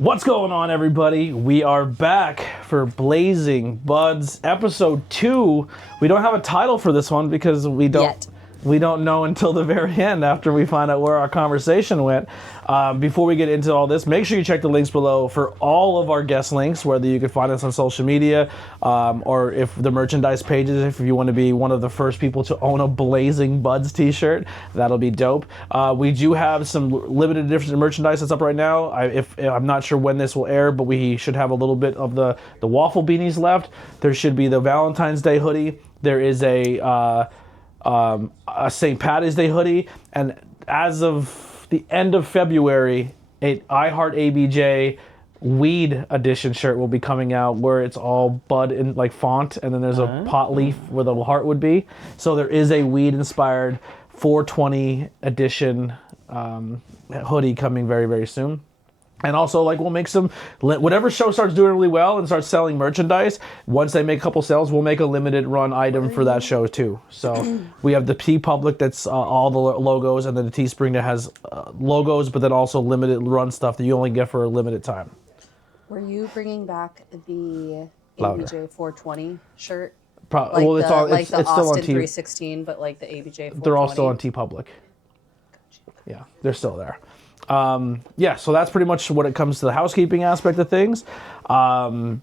What's going on, everybody? We are back for Blazing Budz episode 2. We don't have a title for this one because we don't know until the very end after we find out where our conversation went. Before we get into all this, make sure you check the links below for all of our guest links, whether you can find us on social media or if the merchandise pages, if you want to be one of the first people to own a Blazing Budz t-shirt, that'll be dope. We do have some limited edition merchandise that's up right now. I'm not sure when this will air, but we should have a little bit of the waffle beanies left. There should be the Valentine's Day hoodie. There is a St. Patty's Day hoodie, and as of the end of February, an I Heart ABJ Weed edition shirt will be coming out where it's all bud in like font, and then there's a pot leaf where the heart would be. So there is a weed inspired 420 edition hoodie coming very, very soon. And also, like, we'll make some, whatever show starts doing really well and starts selling merchandise, once they make a couple sales, we'll make a limited run item for that show too. So we have the T Public that's all the logos, and then the Teespring that has logos, but then also limited run stuff that you only get for a limited time. Were you bringing back the ABJ 420 shirt? Well, it's the still on Austin T. 316, but like the ABJ 420? They're all still on T Public. Yeah, they're still there. So that's pretty much what it comes to the housekeeping aspect of things. We're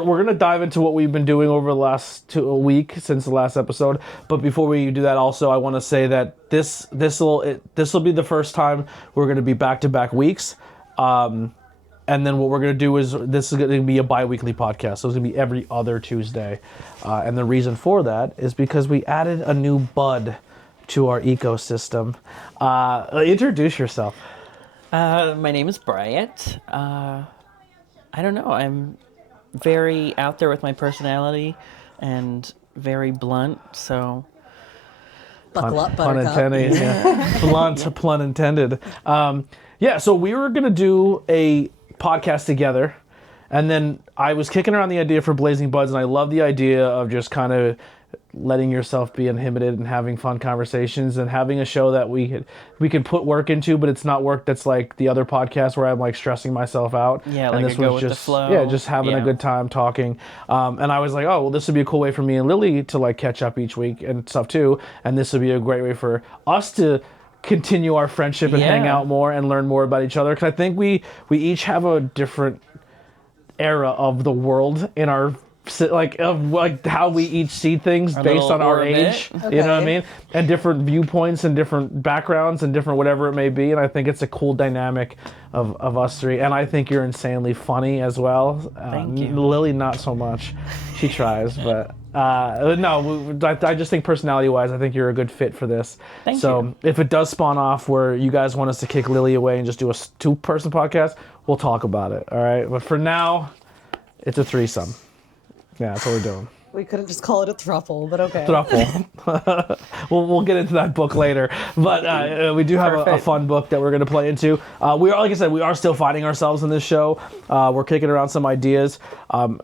going to dive into what we've been doing over the last a week since the last episode. But before we do that, also, I want to say that this will be the first time we're going to be back-to-back weeks. And then what we're going to do is this is going to be a bi-weekly podcast. So it's going to be every other Tuesday. And the reason for that is because we added a new bud to our ecosystem. Introduce yourself. My name is Bryatt. I don't know. I'm very out there with my personality and very blunt, so... Buckle up, buttercup. Pun intended, yeah. Blunt, pun intended. So we were going to do a podcast together, and then I was kicking around the idea for Blazing Budz, and I love the idea of just kind of letting yourself be inhibited and having fun conversations and having a show that we could put work into, but it's not work that's like the other podcasts where I'm like stressing myself out. Yeah, and like this was with just the flow. Yeah, just having a good time talking. And I was like, oh, well, this would be a cool way for me and Lilly to like catch up each week and stuff too. And this would be a great way for us to continue our friendship and hang out more and learn more about each other. Because I think we each have a different era of the world in our how we each see things based on our age. Okay. You know what I mean? And different viewpoints and different backgrounds and different whatever it may be. And I think it's a cool dynamic of us three. And I think you're insanely funny as well. Thank you. Lilly, not so much. She tries, but no, I just think personality-wise, I think you're a good fit for this. Thank you. So if it does spawn off where you guys want us to kick Lilly away and just do a two-person podcast, we'll talk about it. All right? But for now, it's a threesome. Yeah, that's what we're doing. We couldn't just call it a thruple, but okay. Thruple. we'll get into that book later. But we do have a fun book that we're going to play into. We are, like I said, we are still finding ourselves in this show. We're kicking around some ideas.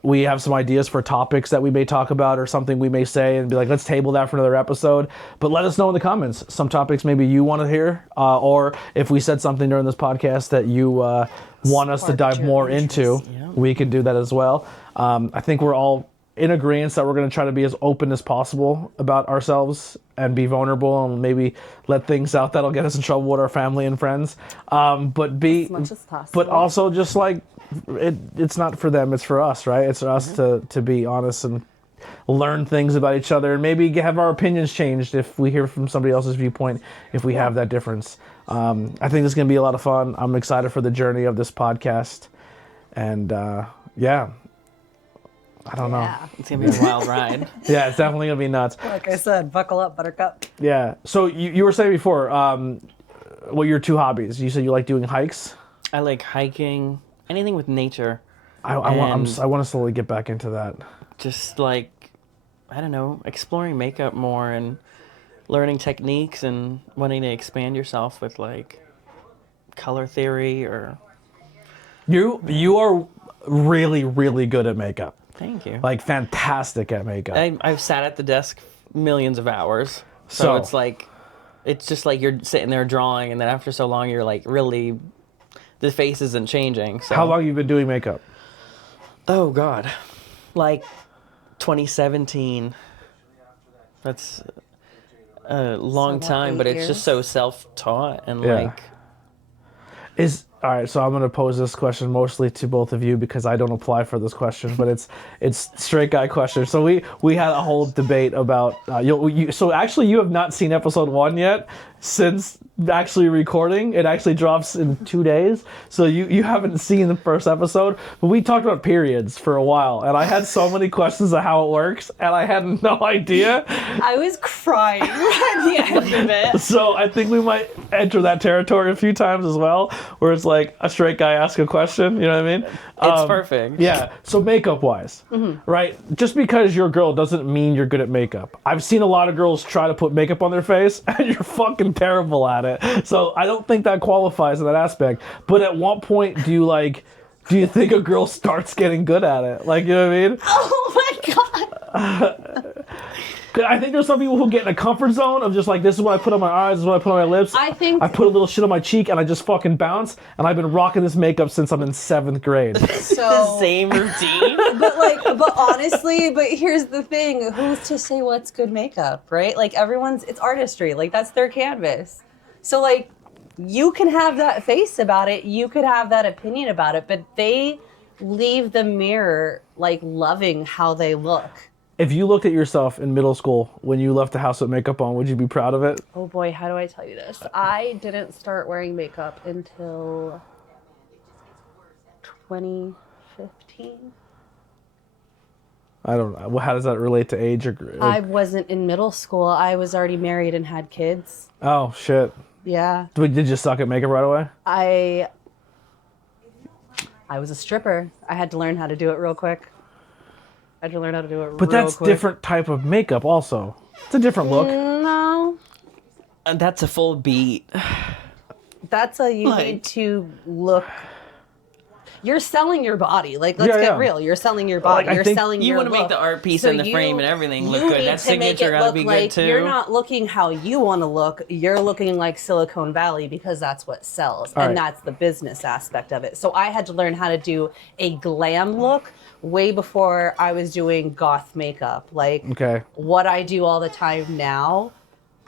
We have some ideas for topics that we may talk about or something we may say and be like, let's table that for another episode. But let us know in the comments. Some topics maybe you want to hear, or if we said something during this podcast that you want us to dive more into, we can do that as well. I think we're all in agreement that we're going to try to be as open as possible about ourselves and be vulnerable and maybe let things out that'll get us in trouble with our family and friends. But be as much as possible. But also just like it's not for them, it's for us, right? It's for us to be honest and learn things about each other and maybe have our opinions changed if we hear from somebody else's viewpoint, if we have that difference. I think this is going to be a lot of fun. I'm excited for the journey of this podcast. And I don't know. It's going to be a wild ride. Yeah, it's definitely going to be nuts. Like I said, buckle up, buttercup. Yeah. So you were saying before, what are your two hobbies? You said you like doing hikes. I like hiking, anything with nature. I want to slowly get back into that. Just like, I don't know, exploring makeup more and learning techniques and wanting to expand yourself with like color theory or. You are really, really good at makeup. Thank you. Like fantastic at makeup. I've sat at the desk millions of hours. So it's just like you're sitting there drawing, and then after so long, you're like, really, the face isn't changing. So. How long have you been doing makeup? Oh, God. Like 2017. That's a long time, but it's just so self-taught and like... All right, so I'm going to pose this question mostly to both of you because I don't apply for this question, but it's straight guy question. So we had a whole debate about so actually you have not seen episode 1 yet since actually recording. It actually drops in 2 days, so you haven't seen the first episode. But we talked about periods for a while, and I had so many questions of how it works, and I had no idea. I was crying at the end of it. So I think we might enter that territory a few times as well, where it's like a straight guy asks a question, you know what I mean? It's perfect. Yeah, so makeup-wise, right? Just because you're a girl doesn't mean you're good at makeup. I've seen a lot of girls try to put makeup on their face, and you're fucking terrible at it. So I don't think that qualifies in that aspect. But at what point do you think a girl starts getting good at it? Like, you know what I mean? Oh my God. I think there's some people who get in a comfort zone of just like, this is what I put on my eyes, this is what I put on my lips. I think I put a little shit on my cheek and I just fucking bounce. And I've been rocking this makeup since I'm in 7th grade. so The same routine. but honestly, but here's the thing: who's to say what's good makeup, right? Like it's artistry. Like that's their canvas. So like, you can have that face about it, you could have that opinion about it, but they leave the mirror like loving how they look. If you looked at yourself in middle school when you left the house with makeup on, would you be proud of it? Oh boy, how do I tell you this? I didn't start wearing makeup until 2015. I don't know. How does that relate to age? I wasn't in middle school. I was already married and had kids. Oh, shit. Yeah. Did you suck at makeup right away? I was a stripper. I had to learn how to do it real quick. I had to learn how to do it But that's different type of makeup also. It's a different look. No. And that's a full beat. That's you need to look. You're selling your body. Like, let's get real. You're selling your body. You're selling your look. You want to make the art piece and the frame and everything look good. That signature got to be good too. You're not looking how you want to look. You're looking like Silicon Valley because that's what sells. And that's the business aspect of it. So I had to learn how to do a glam look way before I was doing goth makeup. Like, what I do all the time now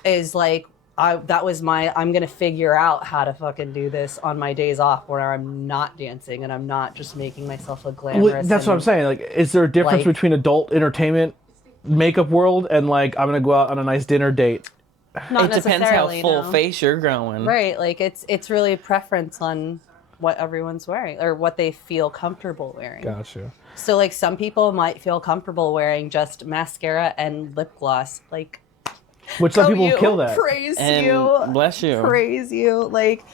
is like, I'm going to figure out how to fucking do this on my days off where I'm not dancing and I'm not just making myself look glamorous. Well, that's what I'm saying. Like, is there a difference between adult entertainment makeup world and like, I'm going to go out on a nice dinner date? Not it depends how full face you're growing. Right. Like, it's really a preference on what everyone's wearing or what they feel comfortable wearing. Gotcha. So like some people might feel comfortable wearing just mascara and lip gloss. Like, which some people kill that. Praise and you. Bless you. Praise you. Like,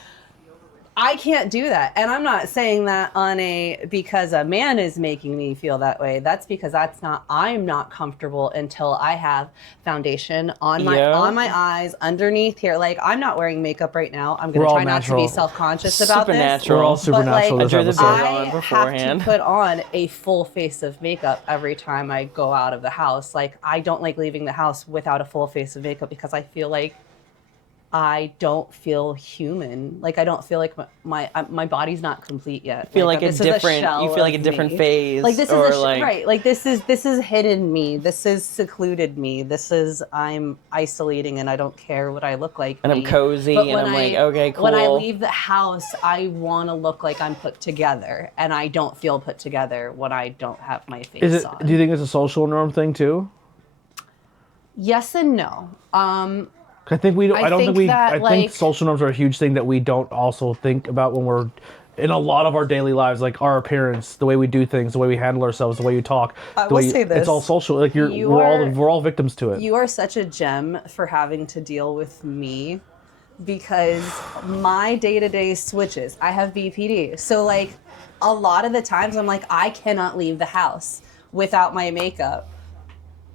I can't do that. And I'm not saying that because a man is making me feel that way. That's because I'm not comfortable until I have foundation on my eyes, underneath here. Like, I'm not wearing makeup right now. I'm going to try not to be self-conscious about this. Supernatural. We're all supernatural. But, like, I have to put on a full face of makeup every time I go out of the house. Like, I don't like leaving the house without a full face of makeup because I feel like I don't feel human. Like, I don't feel like my body's not complete yet. You feel like a different phase. Like, this is right. Like, this is hidden me. This is secluded me. I'm isolating and I don't care what I look like. And I'm cozy and I'm like, okay, cool. When I leave the house, I want to look like I'm put together, and I don't feel put together when I don't have my face on. Do you think it's a social norm thing too? Yes and no. I think I think social norms are a huge thing that we don't also think about when we're in a lot of our daily lives, like our appearance, the way we do things, the way we handle ourselves, the way you talk. I will say this. It's all social. Like we're all victims to it. You are such a gem for having to deal with me because my day-to-day switches. I have BPD. So like a lot of the times I'm like, I cannot leave the house without my makeup.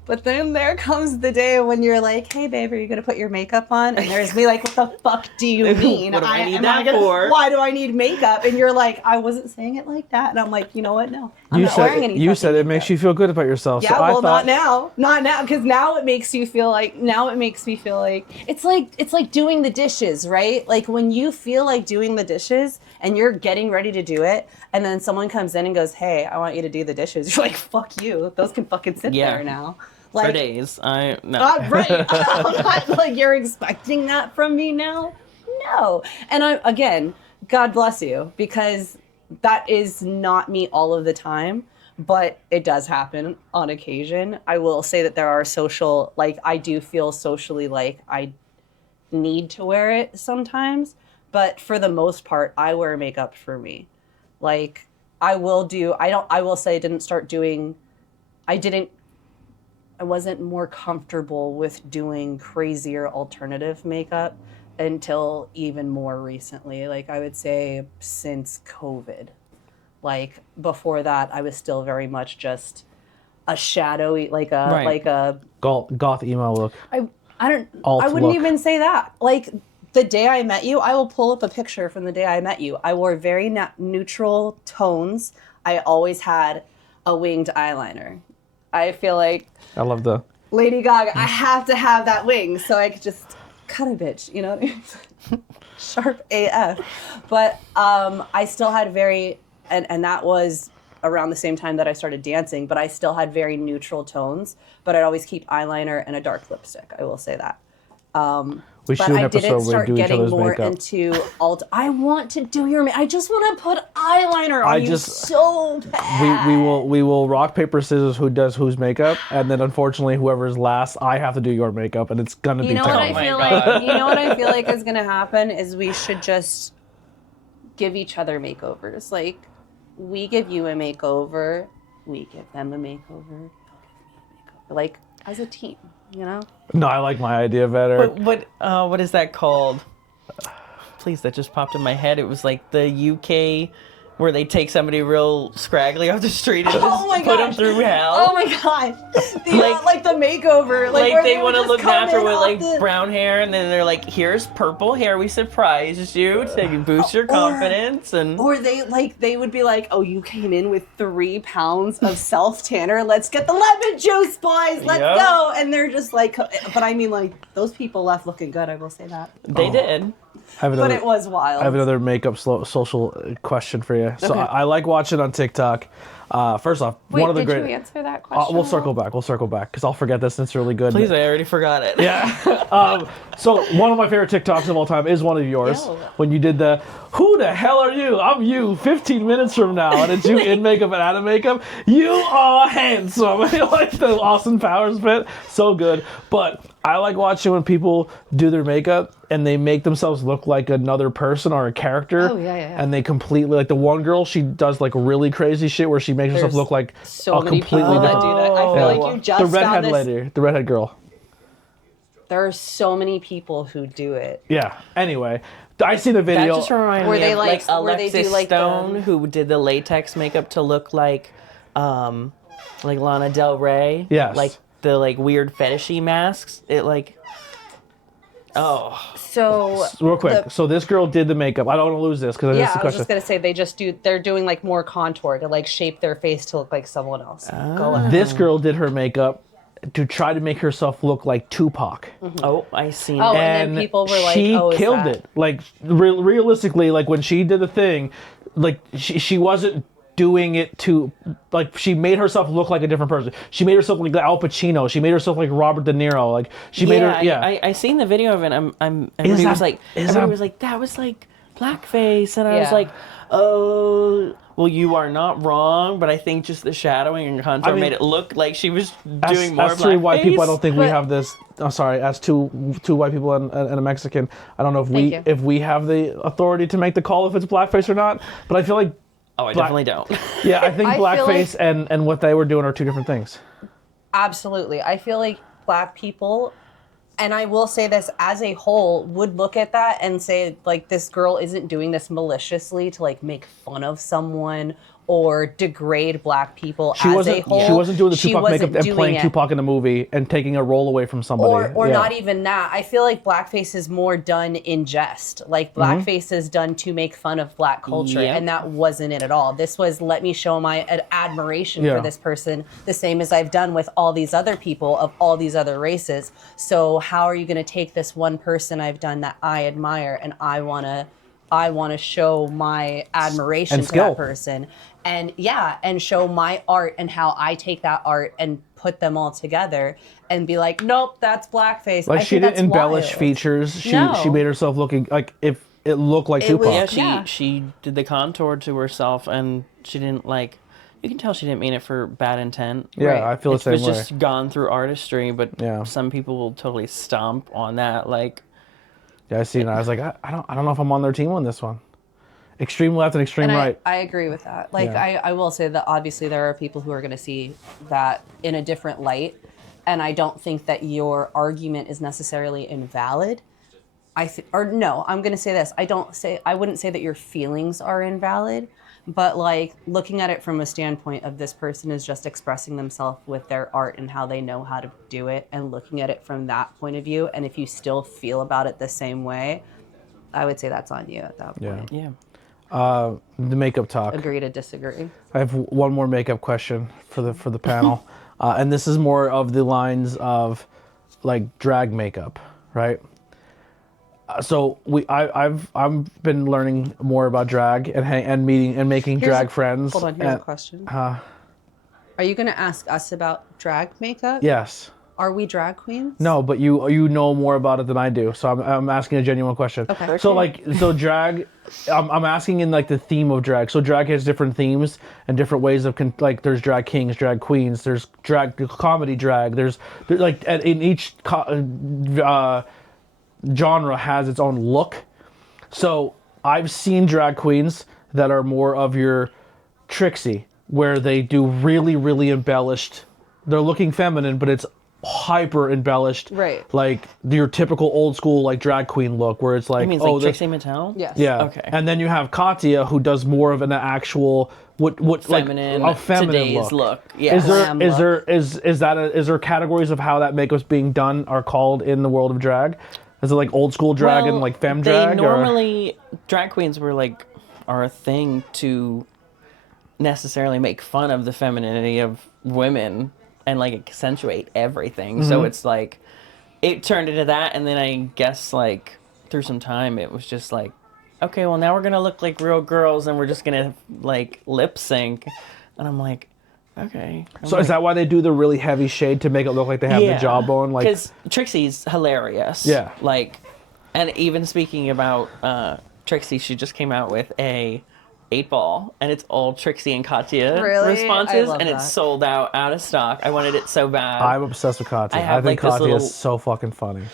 But then there comes the day when you're like, hey, babe, are you going to put your makeup on? And there's me like, what the fuck do you mean? What do I need that for? Why do I need makeup? And you're like, I wasn't saying it like that. And I'm like, you know what? No, I'm not wearing any You said it makeup. makes you feel good about yourself. Yeah, so well, I thought, not now, because now it makes me feel like it's like doing the dishes, right? Like when you feel like doing the dishes and you're getting ready to do it, and then someone comes in and goes, hey, I want you to do the dishes. You're like, fuck you. Those can fucking sit there now. Like, for days. No. Right. I'm not like, you're expecting that from me now? No. And again, God bless you, because that is not me all of the time, but it does happen on occasion. I will say that there are I do feel socially like I need to wear it sometimes, but for the most part, I wear makeup for me. Like I wasn't more comfortable with doing crazier alternative makeup until even more recently. Like I would say since COVID. Like before that, I was still very much just a shadowy, like a goth emo look. I wouldn't even say that. Like the day I met you, I will pull up a picture from the day I met you. I wore very neutral tones. I always had a winged eyeliner. I feel like I love the Lady Gaga. I have to have that wing so I could just cut a bitch, you know what I mean? Sharp AF. But I still had and that was around the same time that I started dancing, but I still had very neutral tones, but I'd always keep eyeliner and a dark lipstick. I will say that. We should do an episode where we do each other's makeup. Into I want to do your makeup. I just want to put eyeliner on you so bad. We will rock, paper, scissors who does whose makeup, and then unfortunately whoever's last, I have to do your makeup, and it's gonna be terrible. You know what I feel like is gonna happen is we should just give each other makeovers. Like we give you a makeover, we give them a makeover, like as a team. You know? No, I like my idea better. What is that called? Please, that just popped in my head. It was like the UK where they take somebody real scraggly off the street and just put them through hell. Oh my god! Like the makeover, like they want to look natural with like brown hair, and then they're like, "Here's purple hair. We surprised you to boost your confidence." Or they would be like, "Oh, you came in with 3 pounds of self tanner. Let's get the lemon juice, boys. Let's go!" And they're just like, but I mean, like those people left looking good. I will say that they did. But it was wild. I have another makeup social question for you. So I like watching on TikTok. First off, one of the great. Did you answer that question? We'll circle back because I'll forget this and it's really good. Please, I already forgot it. Yeah. So one of my favorite TikToks of all time is one of yours. When you did the, who the hell are you? I'm you 15 minutes from now. And it's you in makeup and out of makeup. You are handsome. I like the Austin Powers bit. So good. But I like watching when people do their makeup and they make themselves look like another person or a character. Oh, yeah. And they completely, like the one girl, she does like really crazy shit where she makes herself look like so many completely people that do that. I feel like you just the redhead lady, the redhead girl. There are so many people who do it. Yeah. Anyway, I seen a video. That just reminded me of like Alexis they do like Stone, who did the latex makeup to look like Lana Del Rey. Yes. Like the like weird fetishy masks. It like. Oh. So real quick, so this girl did the makeup. I don't want to lose this because I was just gonna say they're doing like more contour to like shape their face to look like someone else. Go ahead. This girl did her makeup to try to make herself look like Tupac. Mm-hmm. Oh, I seen. Oh, and then people were like, she killed it. Like realistically, like when she did the thing, like she wasn't doing it to, like, she made herself look like a different person. She made herself like Al Pacino. She made herself like Robert De Niro. Like she made her. Yeah, I seen the video of it. Everybody was like, that was like blackface, and I was like, oh. Well, you are not wrong, but I think just the shadowing and contour made it look like she was doing more blackface. As 3 white people, I don't think we have this. I'm sorry. As two white people and a Mexican, I don't know if we have the authority to make the call if it's blackface or not. But I feel like. Oh, I definitely don't. Yeah, I think blackface and what they were doing are 2 different things. Absolutely. I feel like black people And I will say this, as a whole, would look at that and say, like, this girl isn't doing this maliciously to, like, make fun of someone or degrade black people as a whole. She wasn't doing the Tupac makeup and playing Tupac in the movie and taking a role away from somebody. Or not even that. I feel like blackface is more done in jest. Like, blackface is done to make fun of black culture, and that wasn't it at all. This was, let me show my admiration for this person, the same as I've done with all these other people of all these other races. So how are you going to take this one person I've done that I admire, and I want to show my admiration to that person, and show my art and how I take that art and put them all together and be like, nope, that's blackface. Like, she didn't embellish features. She made herself looking like if it looked like Tupac. She did the contour to herself, and she didn't like. You can tell she didn't mean it for bad intent. Yeah, I feel the same way. It was just gone through artistry, but some people will totally stomp on that. Like, I seen it. I was like, I don't know if I'm on their team on this one. Extreme left and extreme right. I agree with that. Like, I will say that obviously there are people who are going to see that in a different light, and I don't think that your argument is necessarily invalid. I'm going to say this. I wouldn't say that your feelings are invalid, but like looking at it from a standpoint of this person is just expressing themselves with their art and how they know how to do it, and looking at it from that point of view. And if you still feel about it the same way, I would say that's on you at that point. Yeah. The makeup talk. Agree to disagree. I have one more makeup question for the panel, and this is more of the lines of like drag makeup, right? So I've been learning more about drag and meeting and making drag friends. Hold on, here's a question. Are you going to ask us about drag makeup? Yes. Are we drag queens? No, but you know more about it than I do, so I'm asking a genuine question. Okay. So drag, I'm asking in like the theme of drag. So drag has different themes and different ways of like there's drag kings, drag queens, there's drag comedy drag. There's like in each genre has its own look. So I've seen drag queens that are more of your Trixie, where they do really, really embellished. They're looking feminine, but it's hyper embellished, right? Like your typical old school like drag queen look, where it's like, like Trixie Mattel. Yes. Yeah. Okay. And then you have Katya, who does more of an actual feminine, like a feminine today's look. Yeah. Is there categories of how that makeup's being done are called in the world of drag? Is it like old school drag and like femme drag? Normally drag queens are a thing to necessarily make fun of the femininity of women and like accentuate everything. So it's like it turned into that, and then I guess like through some time it was just like, okay, well now we're gonna look like real girls and we're just gonna like lip sync, and I'm like, okay. So is that why they do the really heavy shade to make it look like they have the jawbone? Like, because Trixie's hilarious. Yeah. Like, and even speaking about Trixie, she just came out with a 8-ball, and it's all Trixie and Katya responses, and it's sold out of stock. I wanted it so bad. I'm obsessed with Katya. I think Katya is so fucking funny.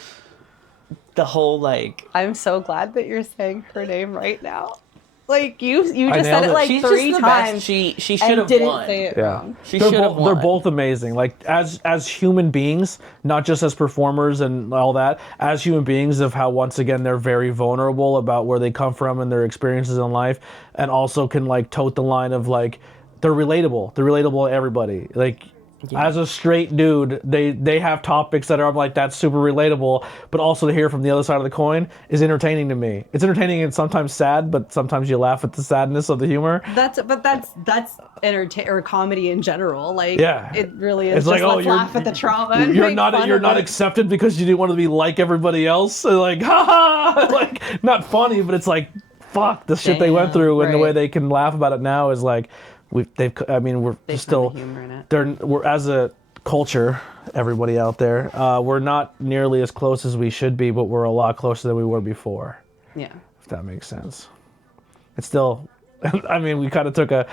The whole like. I'm so glad that you're saying her name right now. Like you just said it like She's 3 just times. She should have won. Say it wrong. She should have won. They're both amazing. Like as human beings, not just as performers and all that. As human beings, of how once again they're very vulnerable about where they come from and their experiences in life, and also can like tote the line of like they're relatable. They're relatable to everybody. Like. Yeah. As a straight dude, they have topics that are I'm like that's super relatable, but also to hear from the other side of the coin is entertaining to me. It's entertaining and sometimes sad, but sometimes you laugh at the sadness of the humor. That's or comedy in general. Like it really is. It's just like let's laugh at the trauma. And you're not accepted because you didn't want to be like everybody else. So like haha, like not funny, but it's like fuck the shit they went through, and the way they can laugh about it now is like. We're as a culture, everybody out there, we're not nearly as close as we should be, but we're a lot closer than we were before. Yeah. If that makes sense. It's still, I mean, we kind of took a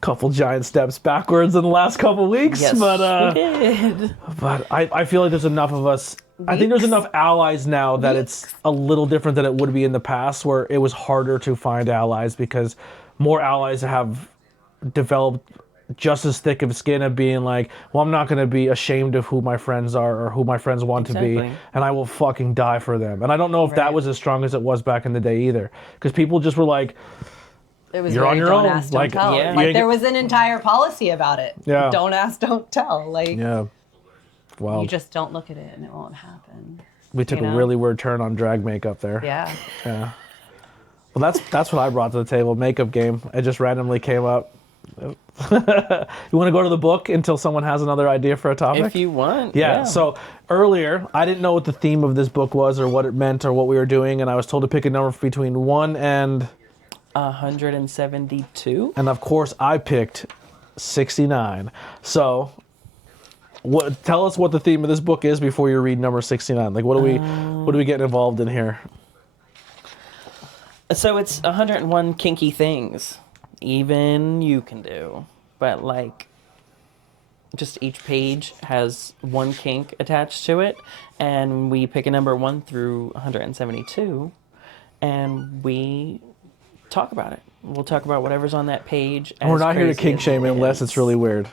couple giant steps backwards in the last couple weeks, yes, but we did. But I feel like there's enough of us. I think there's enough allies now that it's a little different than it would be in the past, where it was harder to find allies because more allies have developed just as thick of skin of being like, well, I'm not going to be ashamed of who my friends are or who my friends want to be, and I will fucking die for them. And I don't know if that was as strong as it was back in the day either, because people just were like, it was you're on your own. Ask, don't tell. Yeah. Like there was an entire policy about it. Yeah. Don't ask, don't tell. Like well, you just don't look at it and it won't happen. We took a really weird turn on drag makeup there. Yeah. Yeah. Well, that's what I brought to the table. Makeup game. It just randomly came up. You want to go to the book until someone has another idea for a topic? If you want. Yeah. So earlier, I didn't know what the theme of this book was or what it meant or what we were doing, and I was told to pick a number between 1 and 172. And of course, I picked 69. So, tell us what the theme of this book is before you read number 69. Like, what are we getting involved in here? So it's 101 kinky things, even you can do, but like, just each page has one kink attached to it, and we pick a number 1 through 172, and we talk about it. We'll talk about whatever's on that page. We're not here to kink shame unless it's really weird.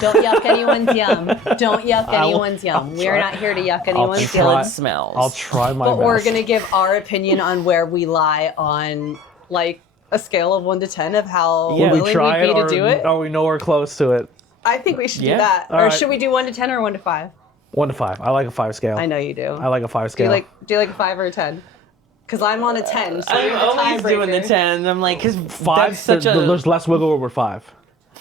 Don't yuck anyone's yum. Don't yuck anyone's yum. We're not here to yuck anyone's yum. It smells. I'll try my best. But we're going to give our opinion on where we lie on, like, a scale of 1 to 10 of how willing we'd be to do it. Oh, we know we're close to it. I think we should do that. Or should we do 1 to 10 or 1 to 5? 1 to 5. I like a 5 scale. I know you do. I like a 5 scale. Do you like a 5 or a 10? Because I'm on a 10. So I'm always doing the 10. I'm like, because 5, there's less wiggle room with 5.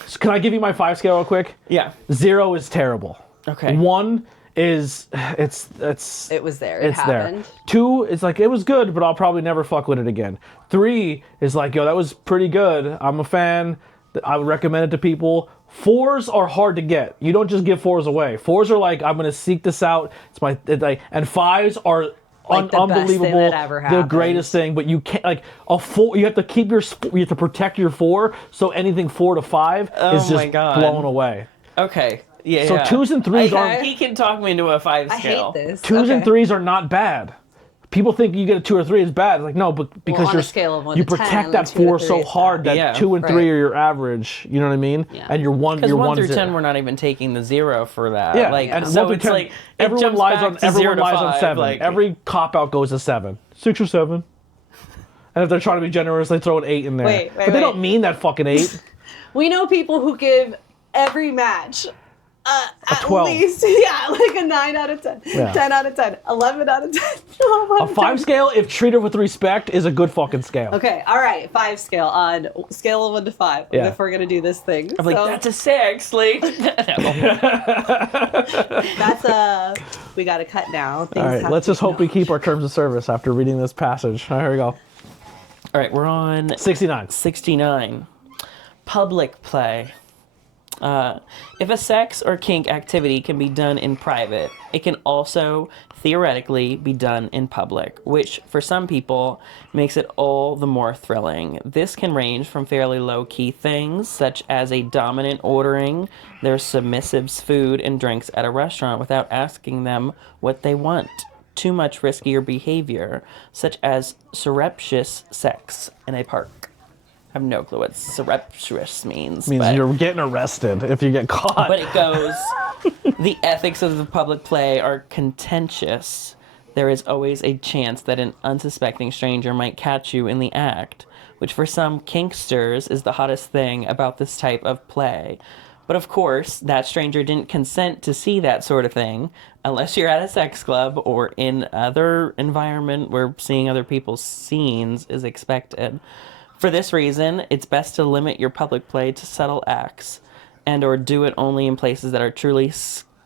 So can I give you my 5 scale real quick? Yeah. 0 is terrible. Okay. 1 is it was there. It happened. There. 2 is like, it was good, but I'll probably never fuck with it again. 3 is like, yo, that was pretty good. I'm a fan. I would recommend it to people. 4s are hard to get. You don't just give 4s away. 4s are like, I'm gonna seek this out. And 5s are like the unbelievable, best thing that ever happened. The greatest thing. But you can't like a 4. You have to keep you have to protect your 4. So anything 4 to 5 is just blown away. Okay. Yeah. So 2s and 3s aren't. He can talk me into a 5 scale. I hate this. 2s and 3s are not bad. People think you get a 2 or 3 is bad. It's like, no, but because on a scale of 1 you to 10, protect that 4 so hard that 2 and 3 are your average. You know what I mean? Yeah. And you're 1 through 10, we're not even taking the 0 for that. Yeah. Like, and so 1 it's to 10, like everyone lies on 7. Like, Every cop out goes to 7, 6 or 7. And if they're trying to be generous, they throw an 8 in there. But they don't mean that fucking 8. We know people who give every match a 12. At least, like a 9 out of 10, 10 out of 10, 11 out of 10. A 5 scale, if treated with respect, is a good fucking scale. Okay, all right, 5 scale on scale of 1 to 5. Yeah. If we're gonna do this thing, I'm like, that's a 6, like. That's a. We gotta cut now. All right, let's just hope we keep our terms of service after reading this passage. All right, here we go. All right, we're on 69. 69. Public play. If a sex or kink activity can be done in private, it can also theoretically be done in public, which for some people makes it all the more thrilling. This can range from fairly low-key things, such as a dominant ordering their submissive's food and drinks at a restaurant without asking them what they want, to much riskier behavior, such as surreptitious sex in a park. I have no clue what surreptitious means. It means you're getting arrested if you get caught. But it goes, the ethics of the public play are contentious. There is always a chance that an unsuspecting stranger might catch you in the act, which for some kinksters is the hottest thing about this type of play. But of course, that stranger didn't consent to see that sort of thing, unless you're at a sex club or in other environment where seeing other people's scenes is expected. For this reason, it's best to limit your public play to subtle acts and or do it only in places that are truly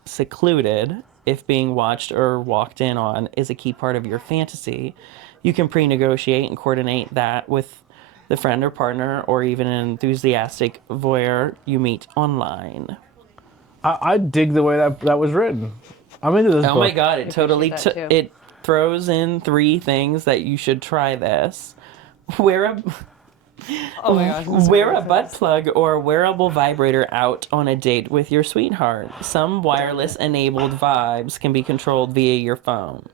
secluded. If being watched or walked in on is a key part of your fantasy, you can pre-negotiate and coordinate that with the friend or partner or even an enthusiastic voyeur you meet online. I dig the way that was written. I'm into this book. Oh my god, it totally it throws in 3 things that you should try this. Wear a butt plug or a wearable vibrator out on a date with your sweetheart. Some wireless-enabled vibes can be controlled via your phone.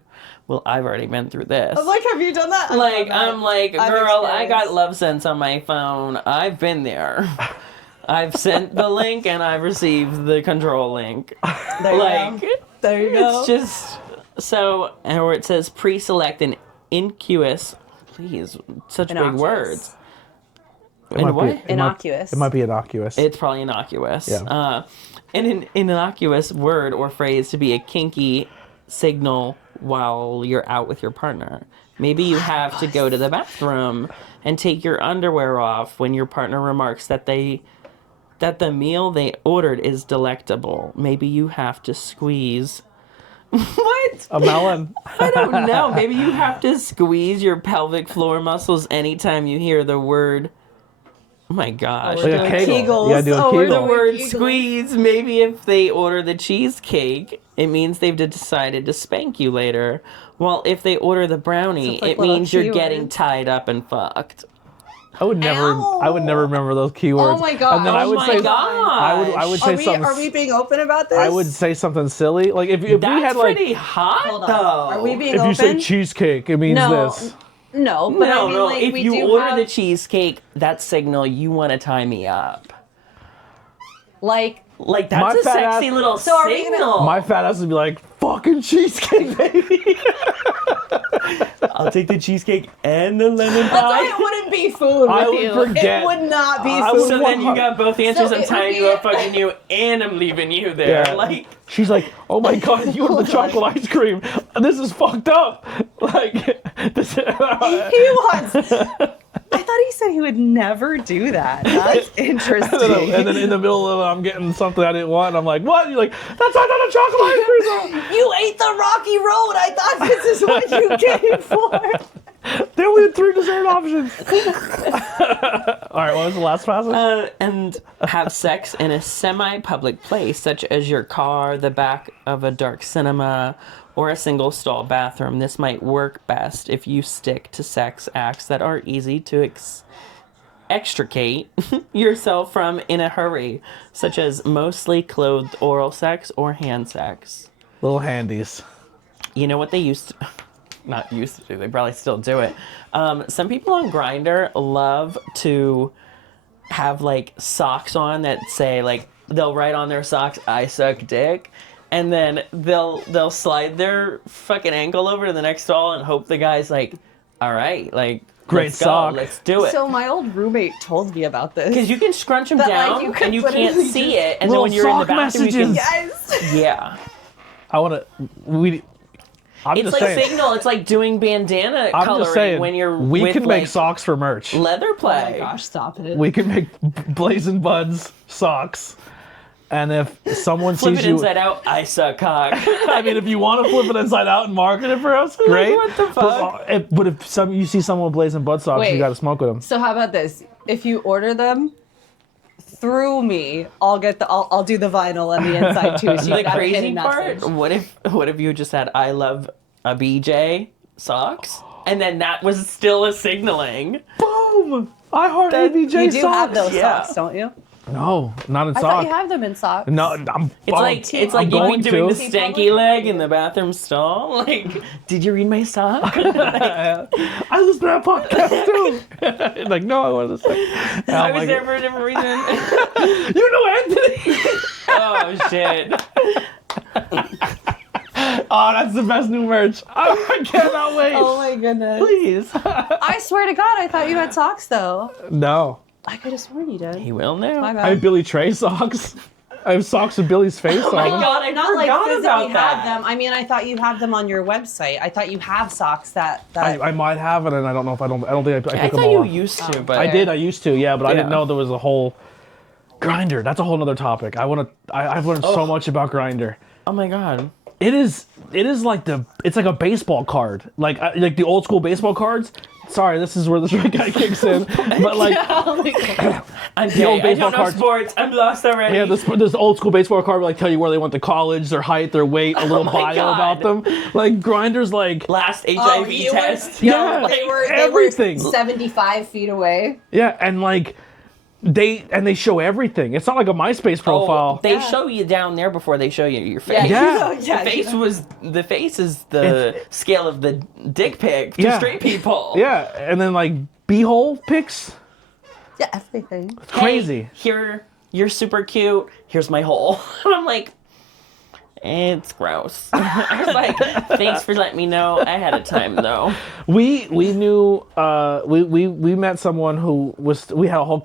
Well, I've already been through this. I was like, have you done that? I'm like, girl, I got Love Sense on my phone. I've been there. I've sent the link and I've received the control link. There you go. It's just so, and where it says pre-select an innocuous. Please, such big words. Innocuous. It might be innocuous. It's probably innocuous. Yeah. An innocuous word or phrase to be a kinky signal while you're out with your partner. Maybe you have to go to the bathroom and take your underwear off when your partner remarks that the meal they ordered is delectable. Maybe you have to squeeze. What? A melon. I don't know. Maybe you have to squeeze your pelvic floor muscles anytime you hear the word. Oh my gosh. Like a kegel. Kegels. You gotta do a Oh, kegel. The word Kegels. squeeze. Maybe if they order the cheesecake, it means they've decided to spank you later. Well, if they order the brownie, like it little means you're keywords. getting tied up and fucked. I would never remember those keywords. Oh my god. And then I would say I would say something. Are we being open about this? I would say something silly. Like if we had That's like pretty hot, Hold on. though. Are we being if open? you say cheesecake, it means No. this. No, but I mean, No. like, If we you do order have, the cheesecake, that signal you want to tie me up. like, Like My that's a fat sexy ass- little So are we gonna- signal. My fat ass would be like, fucking cheesecake, baby. I'll take the cheesecake and the lemon that's why it wouldn't be food with I would you. forget. It would not be I food. would So then you got both answers. So I'm it would tying be- you up, fucking you, and I'm leaving you there. Yeah. Like, She's like, oh my god, you ordered the chocolate ice cream. This is fucked up. Like, this. He wants. I thought he said he would never do that. That's interesting. And then in the middle of it, I'm getting something I didn't want. And I'm like, what? And you're like, that's not a chocolate ice cream. You ate the rocky road. I thought this is what you came for. They only had 3 dessert options. All right, what was the last passage? and have sex in a semi-public place, such as your car, the back of a dark cinema, or a single-stall bathroom. This might work best if you stick to sex acts that are easy to extricate yourself from in a hurry, such as mostly clothed oral sex or hand sex. Little handies. You know what they used to... Not used to do, they probably still do it. Some people on Grindr love to have, like, socks on that say, like, they'll write on their socks, I suck dick. And then they'll slide their fucking ankle over to the next stall and hope the guy's like, all right, like, Great let's sock. go, let's do it. So my old roommate told me about this. Because you can scrunch them That, like, down you could and you put it can't in see just- it. And then when Little you're in the sock bathroom, you can... messages. Yes. Yeah. I want to. I'm It's just like saying. signal. It's like doing bandana I'm coloring just saying. when you're we with, can like, make socks for merch. leather Oh play. my gosh, stop it. We can make Blazing Buds socks. And if someone Flip sees it you, inside out. I suck cock. I mean, if you want to flip it inside out and market it for us, great. what the fuck? But if you see someone with Blazing Bud socks, Wait. you got to smoke with them. So how about this? If you order them through me, I'll do the vinyl on the inside too. So you The got a crazy hidden part, message. what if you just had I love a BJ socks? And then that was still a signaling. Boom! I heart ABJ You do socks. have those Yeah. socks, don't you? No, not in I sock. thought you have them in socks. No, It's like you'd be doing the stanky leg in the bathroom stall. Like, did you read my sock? I listen to that podcast too. Like, no, I wanted to say. I was there for a different reason. You know Anthony. Oh shit. Oh, that's the best new merch. I cannot wait. Oh my goodness. Please. I swear to God, I thought you had socks though. No. I could have sworn you did. He will now. My I bad. have Billy Trey socks. I have socks with Billy's face on my them. God, I Not like forgot physically about that. have them. I mean, I thought you have them on your website. I thought you have socks that. I might have it, and I don't know if I don't think I I pick them thought you all up. used to, but I did. I used to, yeah, but I didn't Yeah. know there was a whole Grindr. That's a whole nother topic. I've learned so much about Grindr. Oh my God. It is like it's like a baseball card, like the old school baseball cards. Sorry, this is where the straight guy kicks in, but like I'm old gay. I baseball don't know cards. sports. I'm lost already. yeah, this old school baseball card will like tell you where they went to college, their height, their weight, a little my bio God. about them. Like Grindr's like Last HIV Oh, you were- test. Yeah. They were everything. 75 feet away. yeah, and like they show everything. It's not like a MySpace profile. Oh, they show you down there before they show you your face. Yeah. The face is the scale of the dick pic to Yeah. straight people. Yeah, and then like beehole pics. Yeah, everything. It's crazy. Here you're super cute. Here's my hole. And I'm like, it's gross. I was like, thanks for letting me know ahead of time, though. We knew we met someone who was, we had a whole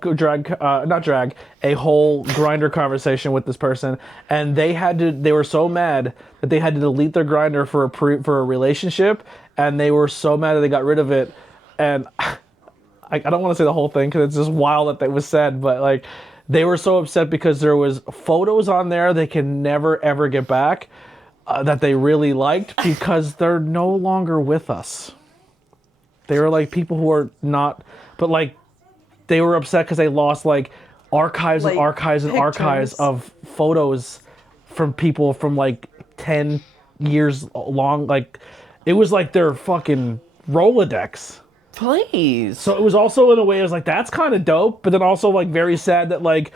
a whole grinder conversation with this person, and they were so mad that they had to delete their grinder for a relationship, and they were so mad that they got rid of it. And I don't want to say the whole thing because it's just wild that was said, but like, they were so upset because there was photos on there they can never ever get back that they really liked because they're no longer with us. They were like people who are not, but like they were upset because they lost like archives and archives and archives of photos from people from like 10 years long. Like it was like their fucking Rolodex. Please. So it was also in a way, it was like, that's kind of dope, but then also like very sad that like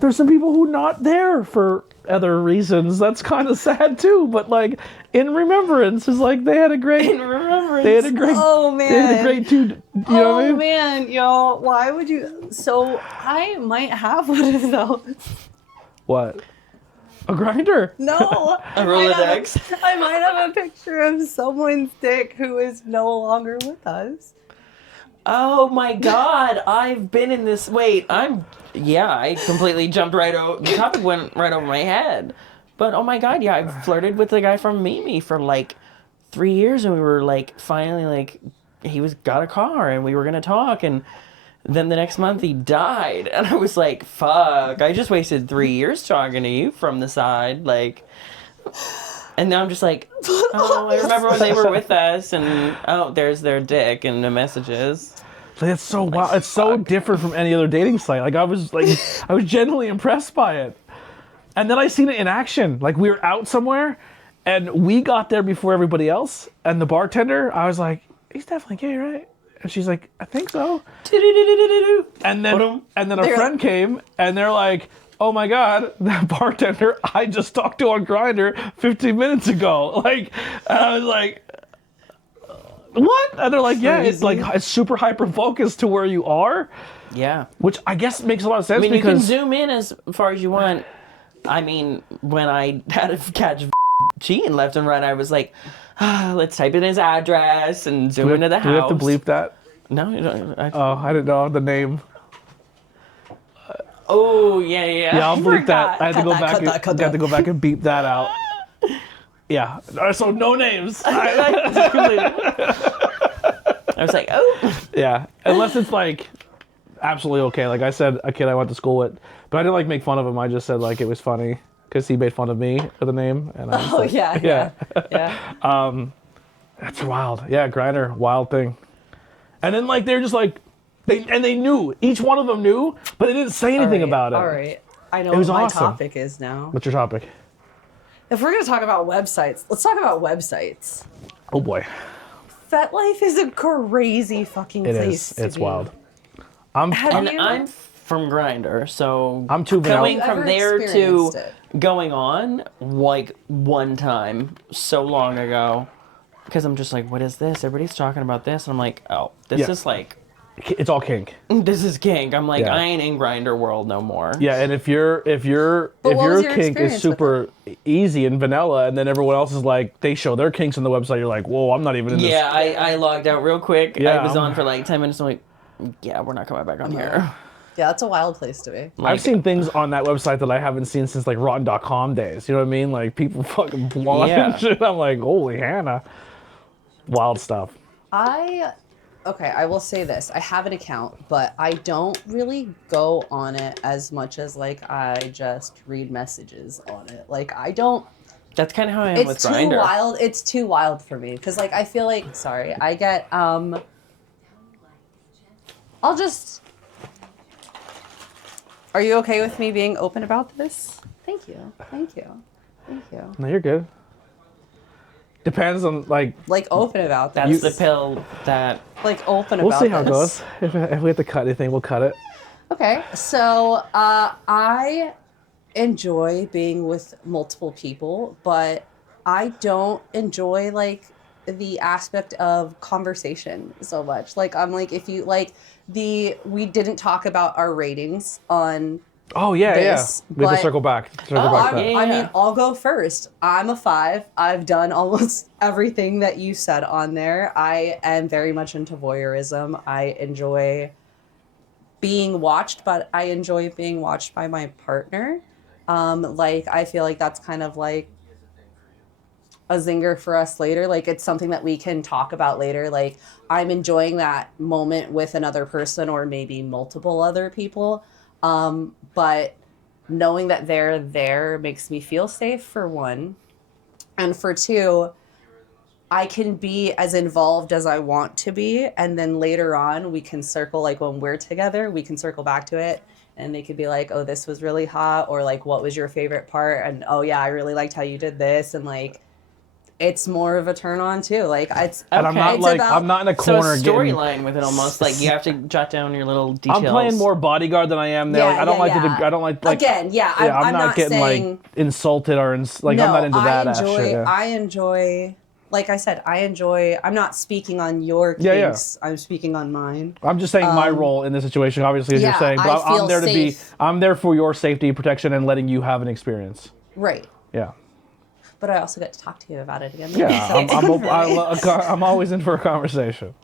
there's some people who not there for other reasons. That's kind of sad too, but like in remembrance is like they had a great they had a great they had a great two, you know what I mean? Man, yo, why would you? So I might have one of those. What? A grinder? No. A Rolodex. I might have a picture of someone's dick who is no longer with us. Oh my God, I've been in this. Wait, I completely jumped right over. The topic went right over my head. But oh my God, yeah, I flirted with the guy from Mimi for like 3 years, and we were like, finally, like, got a car, and we were gonna talk, and then the next month he died, and I was like, fuck, I just wasted 3 years talking to you from the side, like. And now I'm just like, oh, I remember when they were with us, and oh, there's their dick in the messages. It's so wild. It's so different from any other dating site. Like I was genuinely impressed by it. And then I seen it in action. Like we were out somewhere, and we got there before everybody else. And the bartender, I was like, he's definitely gay, right? And she's like, I think so. And then a friend came, and they're like, oh my God, that bartender I just talked to on Grindr 15 minutes ago. Like, and I was like, what? And they're like, yeah, it's like it's super hyper focused to where you are. Yeah. Which I guess makes a lot of sense. I mean, because you can zoom in as far as you want. I mean, when I had to catch cheating left and right, I was like, let's type in his address and zoom into the house. Do we have to bleep that? No, you don't. I didn't know the name. Oh, yeah. Yeah, I'll bleep that. I had to go back and got to go back and beep that out. Yeah. So no names. I was like, oh. Yeah. Unless it's like absolutely okay. Like I said, a kid I went to school with, but I didn't like make fun of him. I just said like it was funny because he made fun of me for the name. And I was like, yeah. That's wild. Yeah, Grindr, wild thing. And then like they're just like they knew, each one of them knew, but they didn't say anything about it. All right. I know what my topic is now. What's your topic? If we're going to talk about websites, let's talk about websites. Oh boy. FetLife is a crazy fucking place. It's wild. I'm from Grindr, so I'm too going from there to going on like one time so long ago, because I'm just like, what is this? Everybody's talking about this, and I'm like, oh, this is like, it's all kink. This is kink. I'm like, I ain't in Grindr world no more. Yeah, and if your kink is super easy and vanilla, and then everyone else is like, they show their kinks on the website, you're like, whoa, I'm not even in this. Yeah, I logged out real quick. Yeah, I was on for like 10 minutes. I'm like, yeah, we're not coming back on here. Yeah, that's a wild place to be. I've seen things on that website that I haven't seen since like Rotten.com days. You know what I mean? Like people fucking blonde and shit. I'm like, holy Hannah. Wild stuff. Okay, I will say this. I have an account, but I don't really go on it as much as like I just read messages on it. Like I don't. That's kind of how I am with Grindr. It's too wild. It's too wild for me because like I feel like I get I'll just. Are you okay with me being open about this? Thank you. No, you're good. Depends on like open about that. That's the pill that open we'll about. We'll see how this. it goes. If we have to cut anything, we'll cut it. Okay, so I enjoy being with multiple people, but I don't enjoy like the aspect of conversation so much. Like I'm like, if you like we didn't talk about our ratings on Oh yeah, this, yeah. We have to circle back. I mean, I'll go first. I'm a 5. I've done almost everything that you said on there. I am very much into voyeurism. I enjoy being watched, but I enjoy being watched by my partner. Like, I feel like that's kind of like a zinger for us later. Like, it's something that we can talk about later. Like, I'm enjoying that moment with another person or maybe multiple other people. But knowing that they're there makes me feel safe, for one. And for two, I can be as involved as I want to be. And then later on, we can circle, like when we're together, we can circle back to it. And they could be like, oh, this was really hot. Or like, what was your favorite part? And oh, yeah, I really liked how you did this. And like, it's more of a turn on too. Like, it's and okay. I'm not in a corner. So a storyline with it almost. Like, you have to jot down your little details. I'm playing more bodyguard than I am there. Yeah, like, I don't like again. Yeah, I'm not getting saying, like insulted or like, no, I'm not into that shit. Yeah. I enjoy. Like I said, I'm not speaking on your case. Yeah. I'm speaking on mine. I'm just saying my role in this situation, obviously, as you're saying. But I'm there safe. I'm there for your safety, protection, and letting you have an experience. Right. Yeah. But I also get to talk to you about it again. Yeah, I'm always in for a conversation.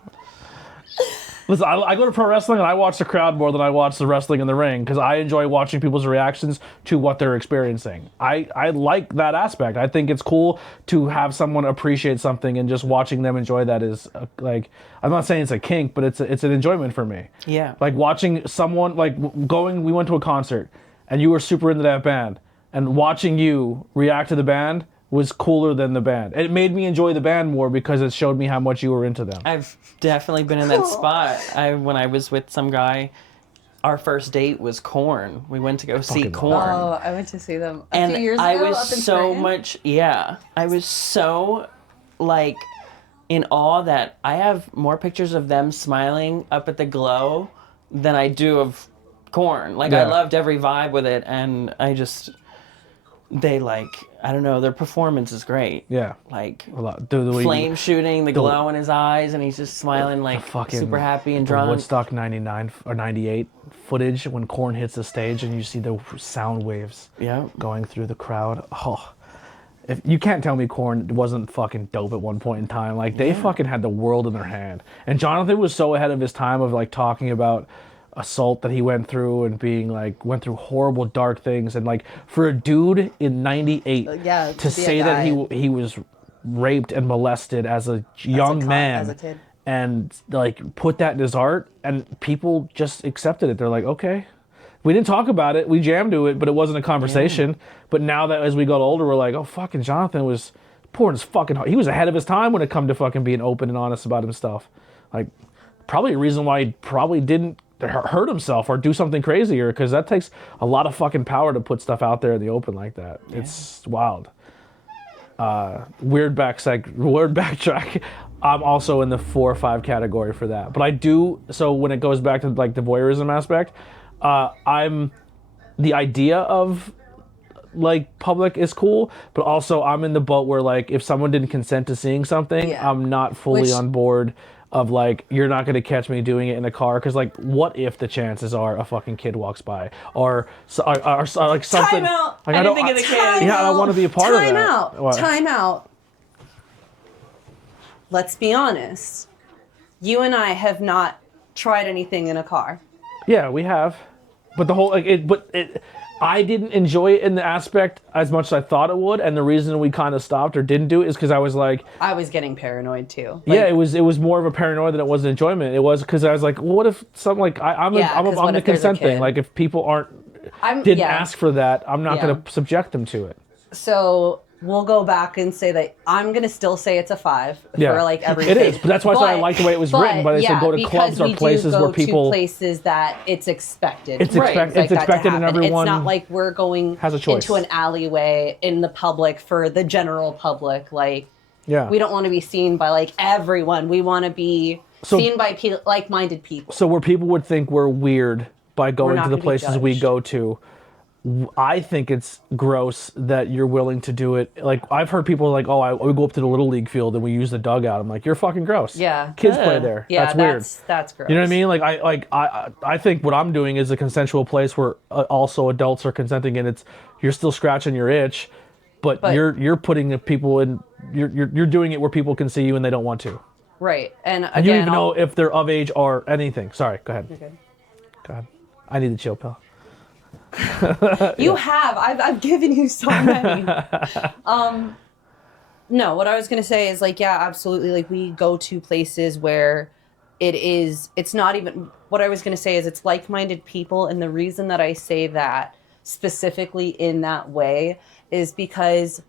Listen, I go to pro wrestling and I watch the crowd more than I watch the wrestling in the ring because I enjoy watching people's reactions to what they're experiencing. I like that aspect. I think it's cool to have someone appreciate something, and just watching them enjoy that is like, I'm not saying it's a kink, but it's an enjoyment for me. Yeah. Like watching someone, like we went to a concert and you were super into that band, and watching you react to the band was cooler than the band. It made me enjoy the band more because it showed me how much you were into them. I've definitely been in that spot. When I was with some guy, our first date was Korn. We went to go see Korn. Oh, I went to see them a few years ago. I was I was so like in awe that I have more pictures of them smiling up at the Glow than I do of Korn. Like, I loved every vibe with it, and I don't know, their performance is great. Yeah. Like, flame shooting, the glow in his eyes, and he's just smiling like super happy and drunk. Woodstock 99 or 98 footage when Korn hits the stage and you see the sound waves going through the crowd. Oh, if you can't tell me Korn wasn't fucking dope at one point in time. Like, they fucking had the world in their hand. And Jonathan was so ahead of his time of like talking about assault that he went through and being like, went through horrible dark things, and like for a dude in 98 to say that he was raped and molested as a young man, as a kid, and like put that in his art, and people just accepted it. They're like, okay, we didn't talk about it, we jammed to it, but it wasn't a conversation. But now that as we got older, we're like, oh, fucking Jonathan was pouring his fucking heart. He was ahead of his time when it come to fucking being open and honest about his stuff. Like, probably a reason why he probably didn't hurt himself or do something crazier, because that takes a lot of fucking power to put stuff out there in the open like that. Yeah. It's wild. Weird backtrack. I'm also in the 4 or 5 category for that. But I do, so when it goes back to like the voyeurism aspect, I'm the idea of like public is cool, but also I'm in the boat where like if someone didn't consent to seeing something, I'm not fully on board of like, you're not going to catch me doing it in a car, because like, what if the chances are a fucking kid walks by or like something. Time out. Like, I didn't think of the kid. Yeah, I want to be a part of that. Time out. Let's be honest. You and I have not tried anything in a car. Yeah, we have, but the whole I didn't enjoy it in the aspect as much as I thought it would, and the reason we kind of stopped or didn't do it is because I was like, I was getting paranoid too. Like, yeah, it was more of a paranoia than it was an enjoyment. It was because I was like, well, what if something like I'm the consent thing. Like, if people didn't ask for that, I'm not going to subject them to it. So we'll go back and say that I'm going to still say it's a 5 for like everything. It is, but that's why I like the way it was written. But I said go to clubs or places where people places that it's expected. It's expected, and everyone. It's not like we're going into an alleyway in the public for the general public. Like, we don't want to be seen by like everyone. We want to be seen by like-minded people. So where people would think we're weird by going to the places we go to, I think it's gross that you're willing to do it. Like, I've heard people like, oh, we go up to the Little League field and we use the dugout. I'm like, you're fucking gross. Yeah. Kids play there. Yeah, that's weird. That's gross. You know what I mean? Like, I think what I'm doing is a consensual place where also adults are consenting, and you're still scratching your itch, but you're putting people in, you're doing it where people can see you and they don't want to. Right. And again, you don't even know if they're of age or anything. Sorry, go ahead. Okay. Go ahead. I need the chill pill. You have. I've given you so many. No, what I was gonna say is like, yeah, absolutely. Like, we go to places where it's not even, what I was gonna say is it's like-minded people, and the reason that I say that specifically in that way is because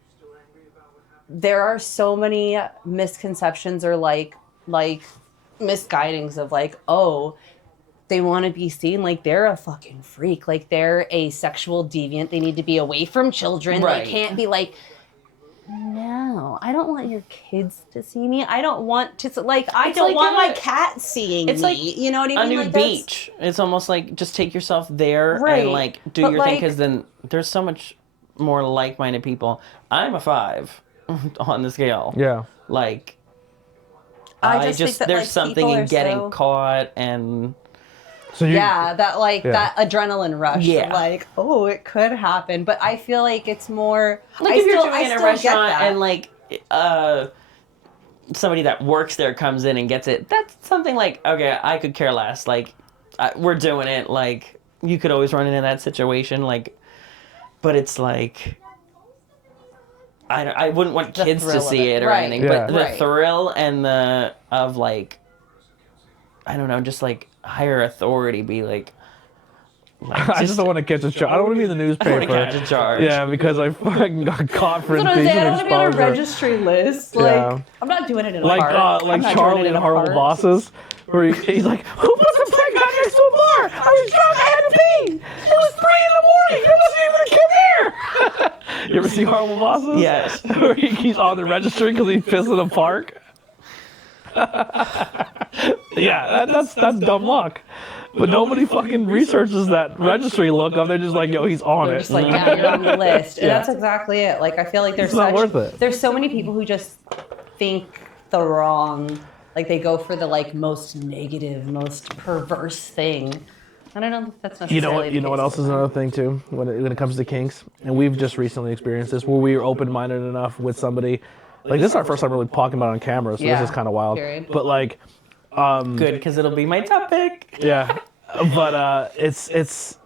there are so many misconceptions or like misguidings of like, oh, they want to be seen like they're a fucking freak, like they're a sexual deviant, they need to be away from children. Right. They can't be like, no, I don't want your kids to see me. I don't want to, like, I don't want my cat seeing me. Like, you know what I mean? A new beach. It's almost like just take yourself there and like do your thing, because then there's so much more like-minded people. I'm a 5 on the scale. Yeah. Like, I just think that, there's like, something in getting caught and... So that adrenaline rush. Yeah. Like, oh, it could happen. But I feel like it's more... Like, if you're doing it in a restaurant and, like, somebody that works there comes in and gets it, that's something like, okay, I could care less. Like, we're doing it. Like, you could always run into that situation. Like, but it's like... I wouldn't want kids to see it or anything. But the thrill and of, like... I don't know, just like higher authority, be like I just don't want to catch a charge. I don't want to be in the newspaper. I don't want to catch a charge. Yeah, because I fucking got caught for indecent exposure. I don't want to be on a registry list. Like, I'm not doing it in a park. Like Charlie in Horrible Bosses, where he's like, who put the pig out next to a bar? I was drunk, I had to pee. It was 3 in the morning. You wasn't even a kid there. You ever see Horrible Bosses? Yes. Where he's on the registry because he pissed in a park. Yeah, that's dumb luck. But nobody fucking researches that registry lookup. They're just like, yo, he's on They're it. just like, yeah, you're on the list. And that's exactly it. Like, I feel like it's not worth it. There's so many people who just think the wrong, like they go for the like most negative, most perverse thing. I don't know if that's necessarily You know what else is another thing too when it comes to kinks, and we've just recently experienced this where we were open-minded enough with somebody. Like, this is our first time really talking about it on camera, so this is kind of wild. Period. But like, good, because it'll be my topic. Yeah, but it's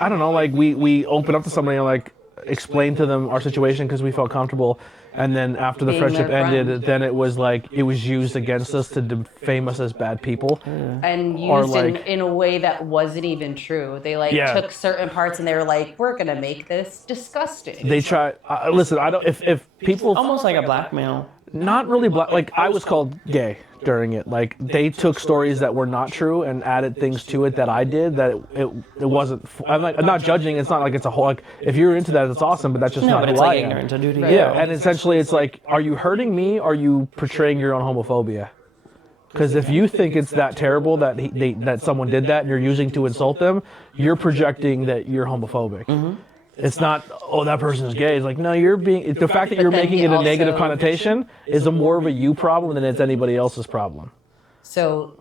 I don't know. Like, we open up to somebody and like explain to them our situation because we felt comfortable, and then after the friendship ended, then it was like it was used against us to defame us as bad people, and used in a way that wasn't even true. They took certain parts and they were like, "We're gonna make this disgusting." They try. Listen, I don't. If people almost like a blackmail. Not really black. Like, I was called gay during it. Like, they took stories that were not true and added things to it that I did that it wasn't. I'm not judging. It's not like it's a whole, like, if you're into that, it's awesome, but that's just not who I am. Ignorant to do to you. Yeah, and essentially it's like, are you hurting me? Or are you portraying your own homophobia? Because if you think it's that terrible that that someone did that and you're using to insult them, you're projecting that you're homophobic. Mm-hmm. It's not, oh, that person is gay. It's like, no, you're being, the fact that you're making it a negative connotation is more of a you problem than it's anybody else's problem. So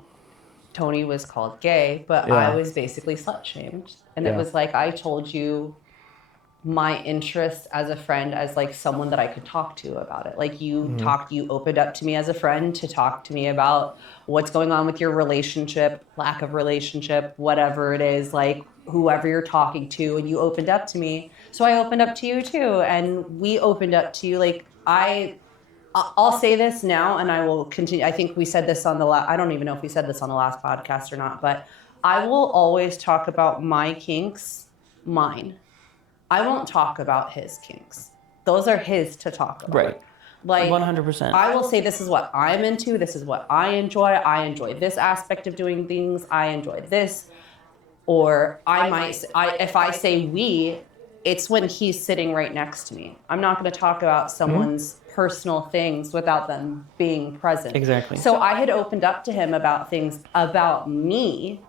Tony was called gay, but I was basically slut shamed. And it was like, I told you my interests as a friend, as like someone that I could talk to about it. Like, you opened up to me as a friend to talk to me about what's going on with your relationship, lack of relationship, whatever it is, like whoever you're talking to, and you opened up to me. So I opened up to you too. And we opened up to you. Like, I'll say this now, and I will continue. I think we said this on I don't even know if we said this on the last podcast or not, but I will always talk about my kinks, mine. I won't talk about his kinks. Those are his to talk about. Right. Like, 100%. I will say, this is what I'm into. This is what I enjoy. I enjoy this aspect of doing things. I enjoy this. Or if I say we, it's when he's sitting right next to me. I'm not going to talk about someone's personal things without them being present. Exactly. So I had opened up to him about things about me,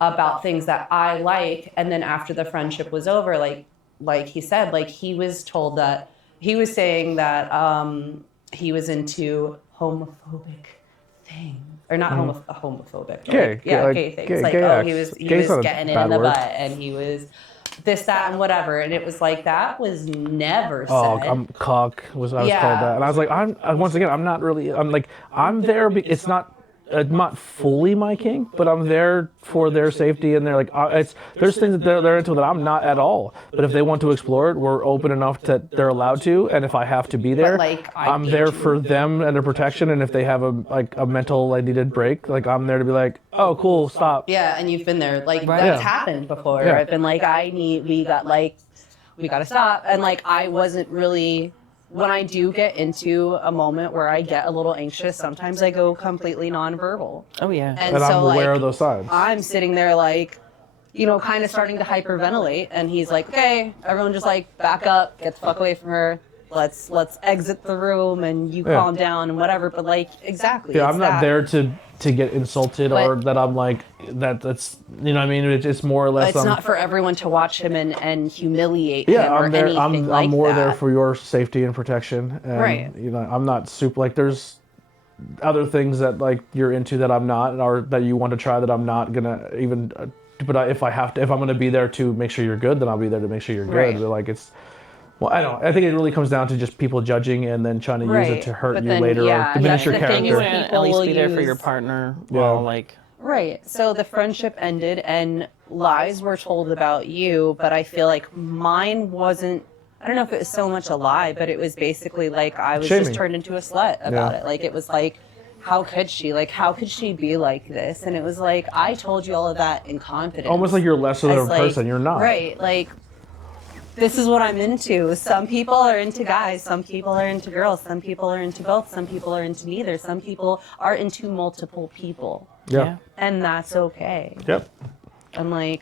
about things that I like. And then after the friendship was over, like he said, like he was told that he was saying that he was into homophobic things. Or not homophobic. Gay. Gay things. He was getting it in the butt and he was this, that, and whatever. And it was like, that was never said. Cock was I was called that. And I was like, I'm there, it's not, not fully my kink, but I'm there for their safety, and they're like, there's things that they're into that I'm not at all. But if they want to explore it, we're open enough that they're allowed to. And if I have to be there, I'm there for them and their protection. And if they have a mental needed break, like I'm there to be like, oh, cool, stop. Yeah, and you've been there, like that's happened before. Yeah. I've been like, we got to stop, and like I wasn't really. When I do get into a moment where I get a little anxious, sometimes I go completely nonverbal. Oh, yeah. And so, I'm aware of those signs. I'm sitting there kind of starting to hyperventilate, and he's like, okay, everyone just back up, get the fuck away from her. Let's exit the room, and you calm down and whatever. But exactly. Yeah, I'm not there to get insulted, or that I'm that's you know what I mean. It's more or less. It's not for everyone to watch him and humiliate him I'm or there. anything I'm more there for your safety and protection. And, right. I'm not super there's other things that you're into that I'm not, or that you want to try that I'm not gonna even. But if I'm gonna be there to make sure you're good, then I'll be there to make sure you're good. Right. But it's. Well, I don't. I think it really comes down to just people judging and then trying to use it to hurt you later or diminish your character. At least be there for your partner. While, Right. So the friendship ended, and lies were told about you, but I feel like mine wasn't. I don't know if it was so much a lie, but it was basically I was just turned into a slut about it. It was how could she? How could she be like this? And it was I told you all of that in confidence. Almost like you're lesser than a person. You're not. Right. This is what I'm into. Some people are into guys. Some people are into girls. Some people are into both. Some people are into neither. Some people are into multiple people. Yeah. And that's okay. Yep. And I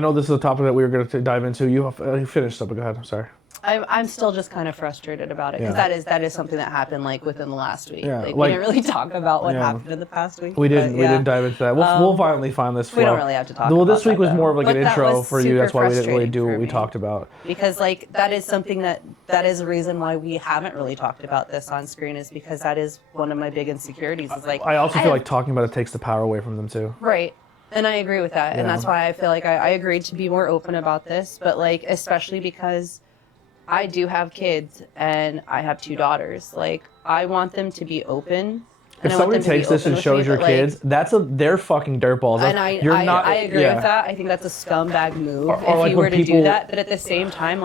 know this is a topic that we were going to dive into. You finished up. Go ahead. I'm sorry. I'm still just kind of frustrated about it because that is something that happened within the last week. Yeah, we didn't really talk about what happened in the past week. We didn't dive into that. We'll finally find this. We don't really have to talk. Well, this week was more of an intro for you. That's why we didn't really do what we talked about. Because that is something that is a reason why we haven't really talked about this on screen, is because that is one of my big insecurities. Is I also feel like talking about it takes the power away from them too. Right. And I agree with that. And that's why I feel like I agreed to be more open about this. But especially because I do have kids and I have 2 daughters. I want them to be open. If somebody takes this and shows your kids, they're fucking dirtballs. And I agree with that. I think that's a scumbag move if you were to do that. But at the same time,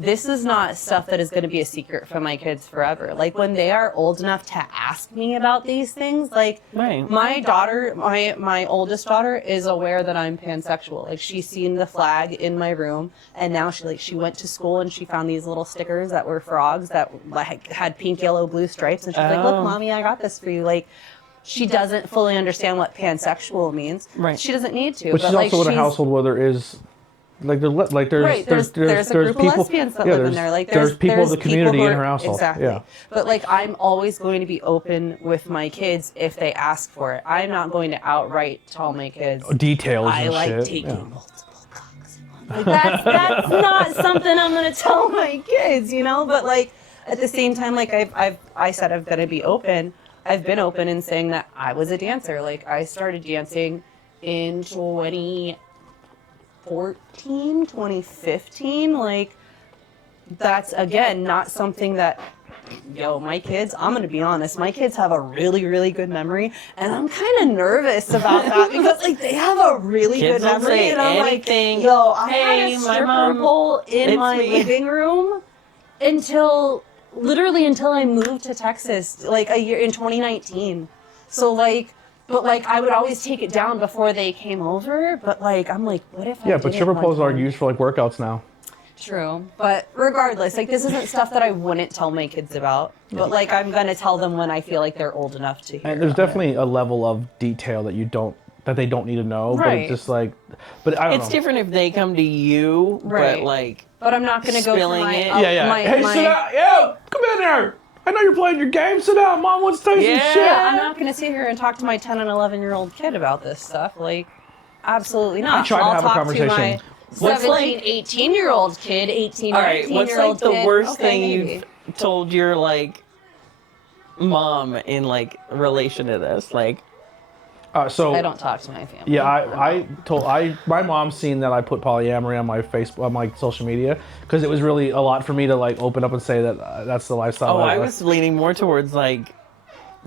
this is not stuff that is going to be a secret from my kids forever. When they are old enough to ask me about these things, my daughter, my oldest daughter is aware that I'm pansexual. She's seen the flag in my room, and now she went to school and she found these little stickers that were frogs that had pink, yellow, blue stripes, and she's like, "Look, Mommy, I got this for you." She doesn't fully understand what pansexual means. Right. She doesn't need to. But she's also in a household where there is. There's a group people, of lesbians that live in there. There's people of the community in her household. Exactly. Yeah. But I'm always going to be open with my kids if they ask for it. I'm not going to outright tell my kids details. I and like shit. taking multiple cocks. That's not something I'm going to tell my kids, But at the same time, I said I'm going to be open. I've been open in saying that I was a dancer. I started dancing in 2015, that's again not something that my kids, I'm gonna be honest, my kids have a really, really good memory, and I'm kind of nervous about that because they have a really kids good memory, and I'm anything. I had a stripper pole in my living room until I moved to Texas a year in 2019. So but I would always take it down before they came over. But I'm what if I but stripper poles are used for workouts now. True, but regardless, this isn't stuff that I wouldn't tell my kids about. But I'm gonna tell them when I feel like they're old enough to hear. And there's definitely a level of detail that they don't need to know. Right. But it's just but I don't know. It's different if they come to you, right. But I'm not gonna go for my it. Hey, sit down. Yo, come in here. I know you're playing your game. Sit down. Mom wants to tell you some shit. I'm not going to sit here and talk to my 10 and 11-year-old kid about this stuff. Absolutely not. I tried to have a talk conversation. To my 17, 18-year-old kid, 18, All right, 19-year-old what's like the kid. worst Okay, thing maybe. you've told your like mom in like relation to this? Like, So I don't talk to my family. yeah, my mom's seen that I put polyamory on my Facebook, on my social media, because it was really a lot for me to like open up and say that that's the lifestyle. I was leaning more towards like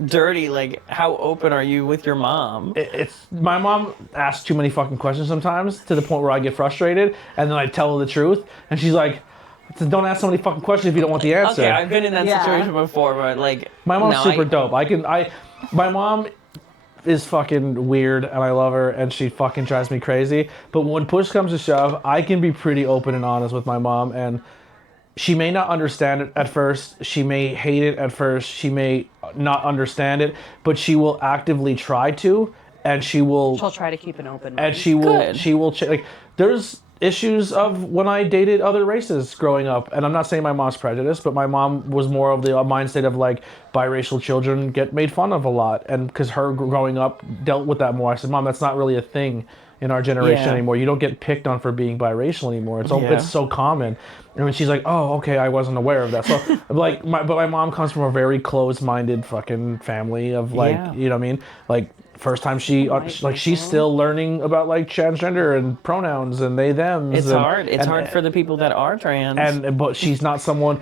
dirty. Like, how open are you with your mom? It's my mom asks too many fucking questions sometimes to the point where I get frustrated, and then I tell her the truth, and she's like, "Don't ask so many fucking questions if you don't want the answer." Okay, I've been in that situation before, but like, my mom's no, super dope. My mom is fucking weird, and I love her, and she fucking drives me crazy. But when push comes to shove, I can be pretty open and honest with my mom, and she may not understand it at first. She may hate it at first. She may not understand it, but she will actively try to, and she'll try to keep an open mind. And she will like, there's issues of when I dated other races growing up, and I'm not saying my mom's prejudiced, but my mom was more of the mindset of like biracial children get made fun of a lot, and because her growing up dealt with that more. I said, Mom, that's not really a thing in our generation anymore. You don't get picked on for being biracial anymore. It's so common. And when she's like, oh, okay, I wasn't aware of that. So like, my mom comes from a very closed-minded fucking family of like, you know what I mean? Like, first time she's still learning about like transgender and pronouns and they them. It's hard. It's hard for the people that are trans. But she's not someone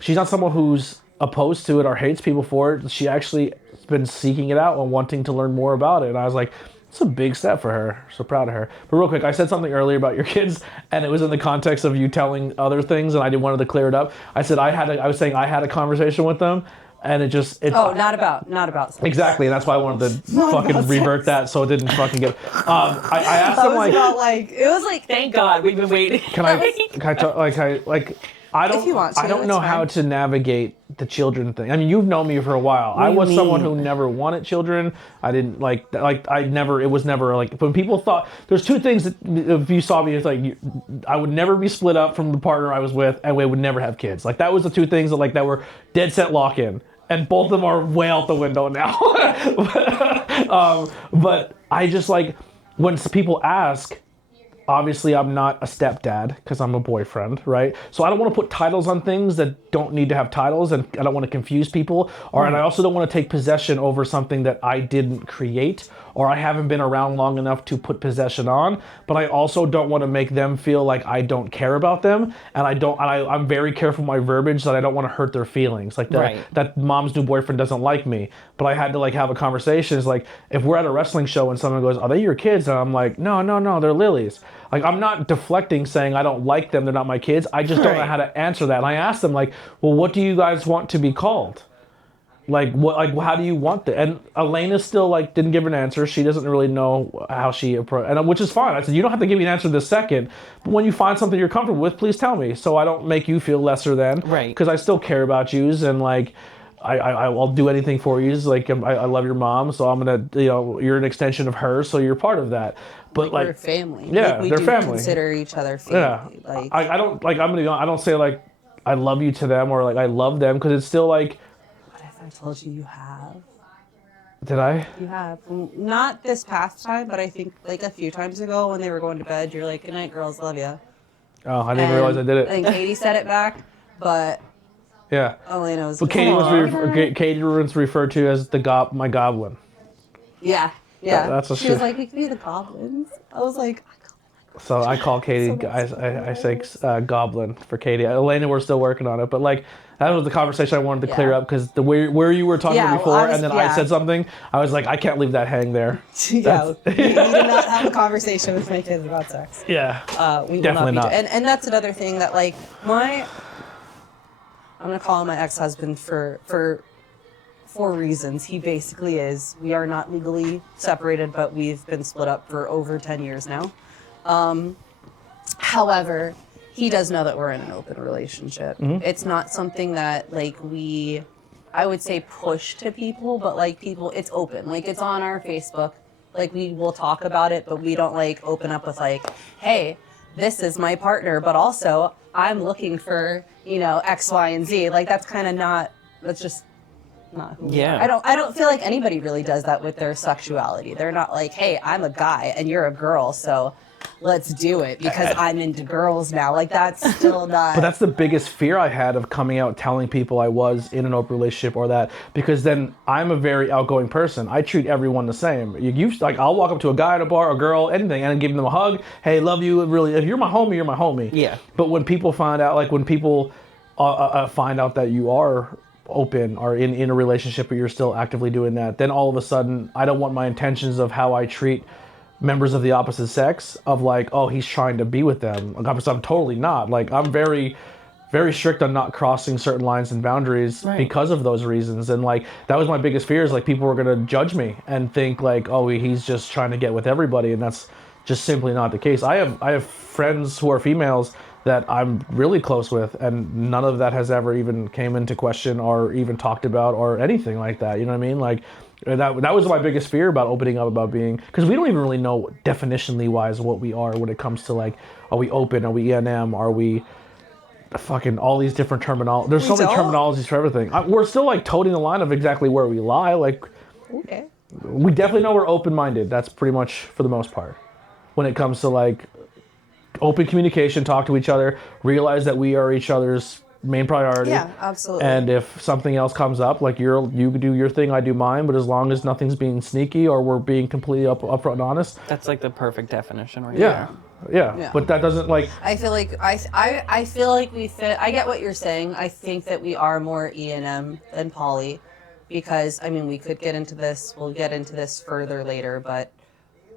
who's opposed to it or hates people for it. She actually has been seeking it out and wanting to learn more about it. And I was like, it's a big step for her. So proud of her. But real quick, I said something earlier about your kids, and it was in the context of you telling other things, and I wanted to clear it up. I said I was saying I had a conversation with them. And it's not about sex. Exactly, and that's why I wanted to fucking revert that so it didn't fucking get. I asked them it was like thank God we've been waiting. I don't know how to navigate the children thing. I mean, you've known me for a while. I was someone who never wanted children. I didn't it was never like, when people thought, there's two things that if you saw me, it's like, I would never be split up from the partner I was with, and we would never have kids. Like, that was the two things that were dead set lock in. And both of them are way out the window now. But I just like, when people ask, obviously I'm not a stepdad because I'm a boyfriend, right? So I don't want to put titles on things that don't need to have titles, and I don't want to confuse people, and I also don't want to take possession over something that I didn't create or I haven't been around long enough to put possession on. But I also don't want to make them feel like I don't care about them, and I'm very careful with my verbiage that I don't want to hurt their feelings, like that mom's new boyfriend doesn't like me. But I had to like have a conversation. It's like, if we're at a wrestling show and someone goes, "Are they your kids?" and I'm like, no, they're Lily's. Like, I'm not deflecting saying I don't like them, they're not my kids. I just don't know how to answer that. And I asked them, like, well, what do you guys want to be called? Like, what? Like, how do you want that? And Elena still, like, didn't give an answer. She doesn't really know how she approached, and which is fine. I said, you don't have to give me an answer this second, but when you find something you're comfortable with, please tell me, so I don't make you feel lesser than. Right. Because I still care about yous, and, like, I'll do anything for you. Like, I love your mom, so I'm gonna, you're an extension of her, so you're part of that. But like, we're family. Yeah, we they're do family. Consider each other family. Yeah, like, I don't like. I'm gonna be honest, I don't say like I love you to them or like I love them, because it's still like. What if I told you have? Did I? You have. Not this past time, but I think like a few times ago when they were going to bed, you're like, "Good night, girls, love you." Oh, I didn't even realize I did it. I think Katie said it back, but. Yeah. Elena was. But Katie was referred to as my goblin. Yeah. Yeah. That's what she was like, "We could be the goblins." I was like, so I call Katie. I say goblin for Katie. Elena, we're still working on it, but like that was the conversation I wanted to clear up, because the where you were talking before, and then I said something. I was like, I can't leave that hang there. Yeah, we do not have a conversation with my kids about sex. Yeah. We definitely will not. not. And that's another thing that like I'm gonna call him my ex-husband for 4 reasons. He basically is. We are not legally separated, but we've been split up for over 10 years now. However, he does know that we're in an open relationship. Mm-hmm. It's not something that like I would say push to people, but like people, it's open. Like, it's on our Facebook. Like, we will talk about it, but we don't like open up with like, hey, this is my partner, but also I'm looking for, X, Y, and Z. Like, that's kind of not, that's just not who we are. I don't feel like anybody really does that with their sexuality. They're not like, hey, I'm a guy and you're a girl, so let's do it because I'm into girls now. Like, that's still not. But that's the biggest fear I had of coming out telling people I was in an open relationship or that, because then I'm a very outgoing person. I treat everyone the same. Like, I'll walk up to a guy at a bar, a girl, anything, and give them a hug. Hey, love you. Really, if you're my homie, you're my homie. Yeah. But when people find out, like when people find out that you are open or in a relationship, but you're still actively doing that, then all of a sudden, I don't want my intentions of how I treat members of the opposite sex of like, oh, he's trying to be with them. Like, I'm totally not. Like, I'm very, very strict on not crossing certain lines and boundaries because of those reasons. And like, that was my biggest fear, is like people were going to judge me and think like, oh, he's just trying to get with everybody. And that's just simply not the case. I have friends who are females that I'm really close with, and none of that has ever even came into question or even talked about or anything like that. You know what I mean? Like, that was my biggest fear about opening up, about being, because we don't even really know definitionally wise what we are when it comes to like, are we open, are we E&M, are we fucking all these different terminologies. There's so many terminologies for everything. We're still like toting the line of exactly where we lie. Like, okay, we definitely know we're open-minded. That's pretty much for the most part when it comes to like open communication, talk to each other, realize that we are each other's main priority. Yeah, absolutely. And if something else comes up, like you do your thing, I do mine, but as long as nothing's being sneaky or we're being completely upfront and honest. That's like the perfect definition right there. Yeah. But that doesn't like. I feel like I feel like we fit. I get what you're saying. I think that we are more E&M than poly, because I mean we could get into this. We'll get into this further later, but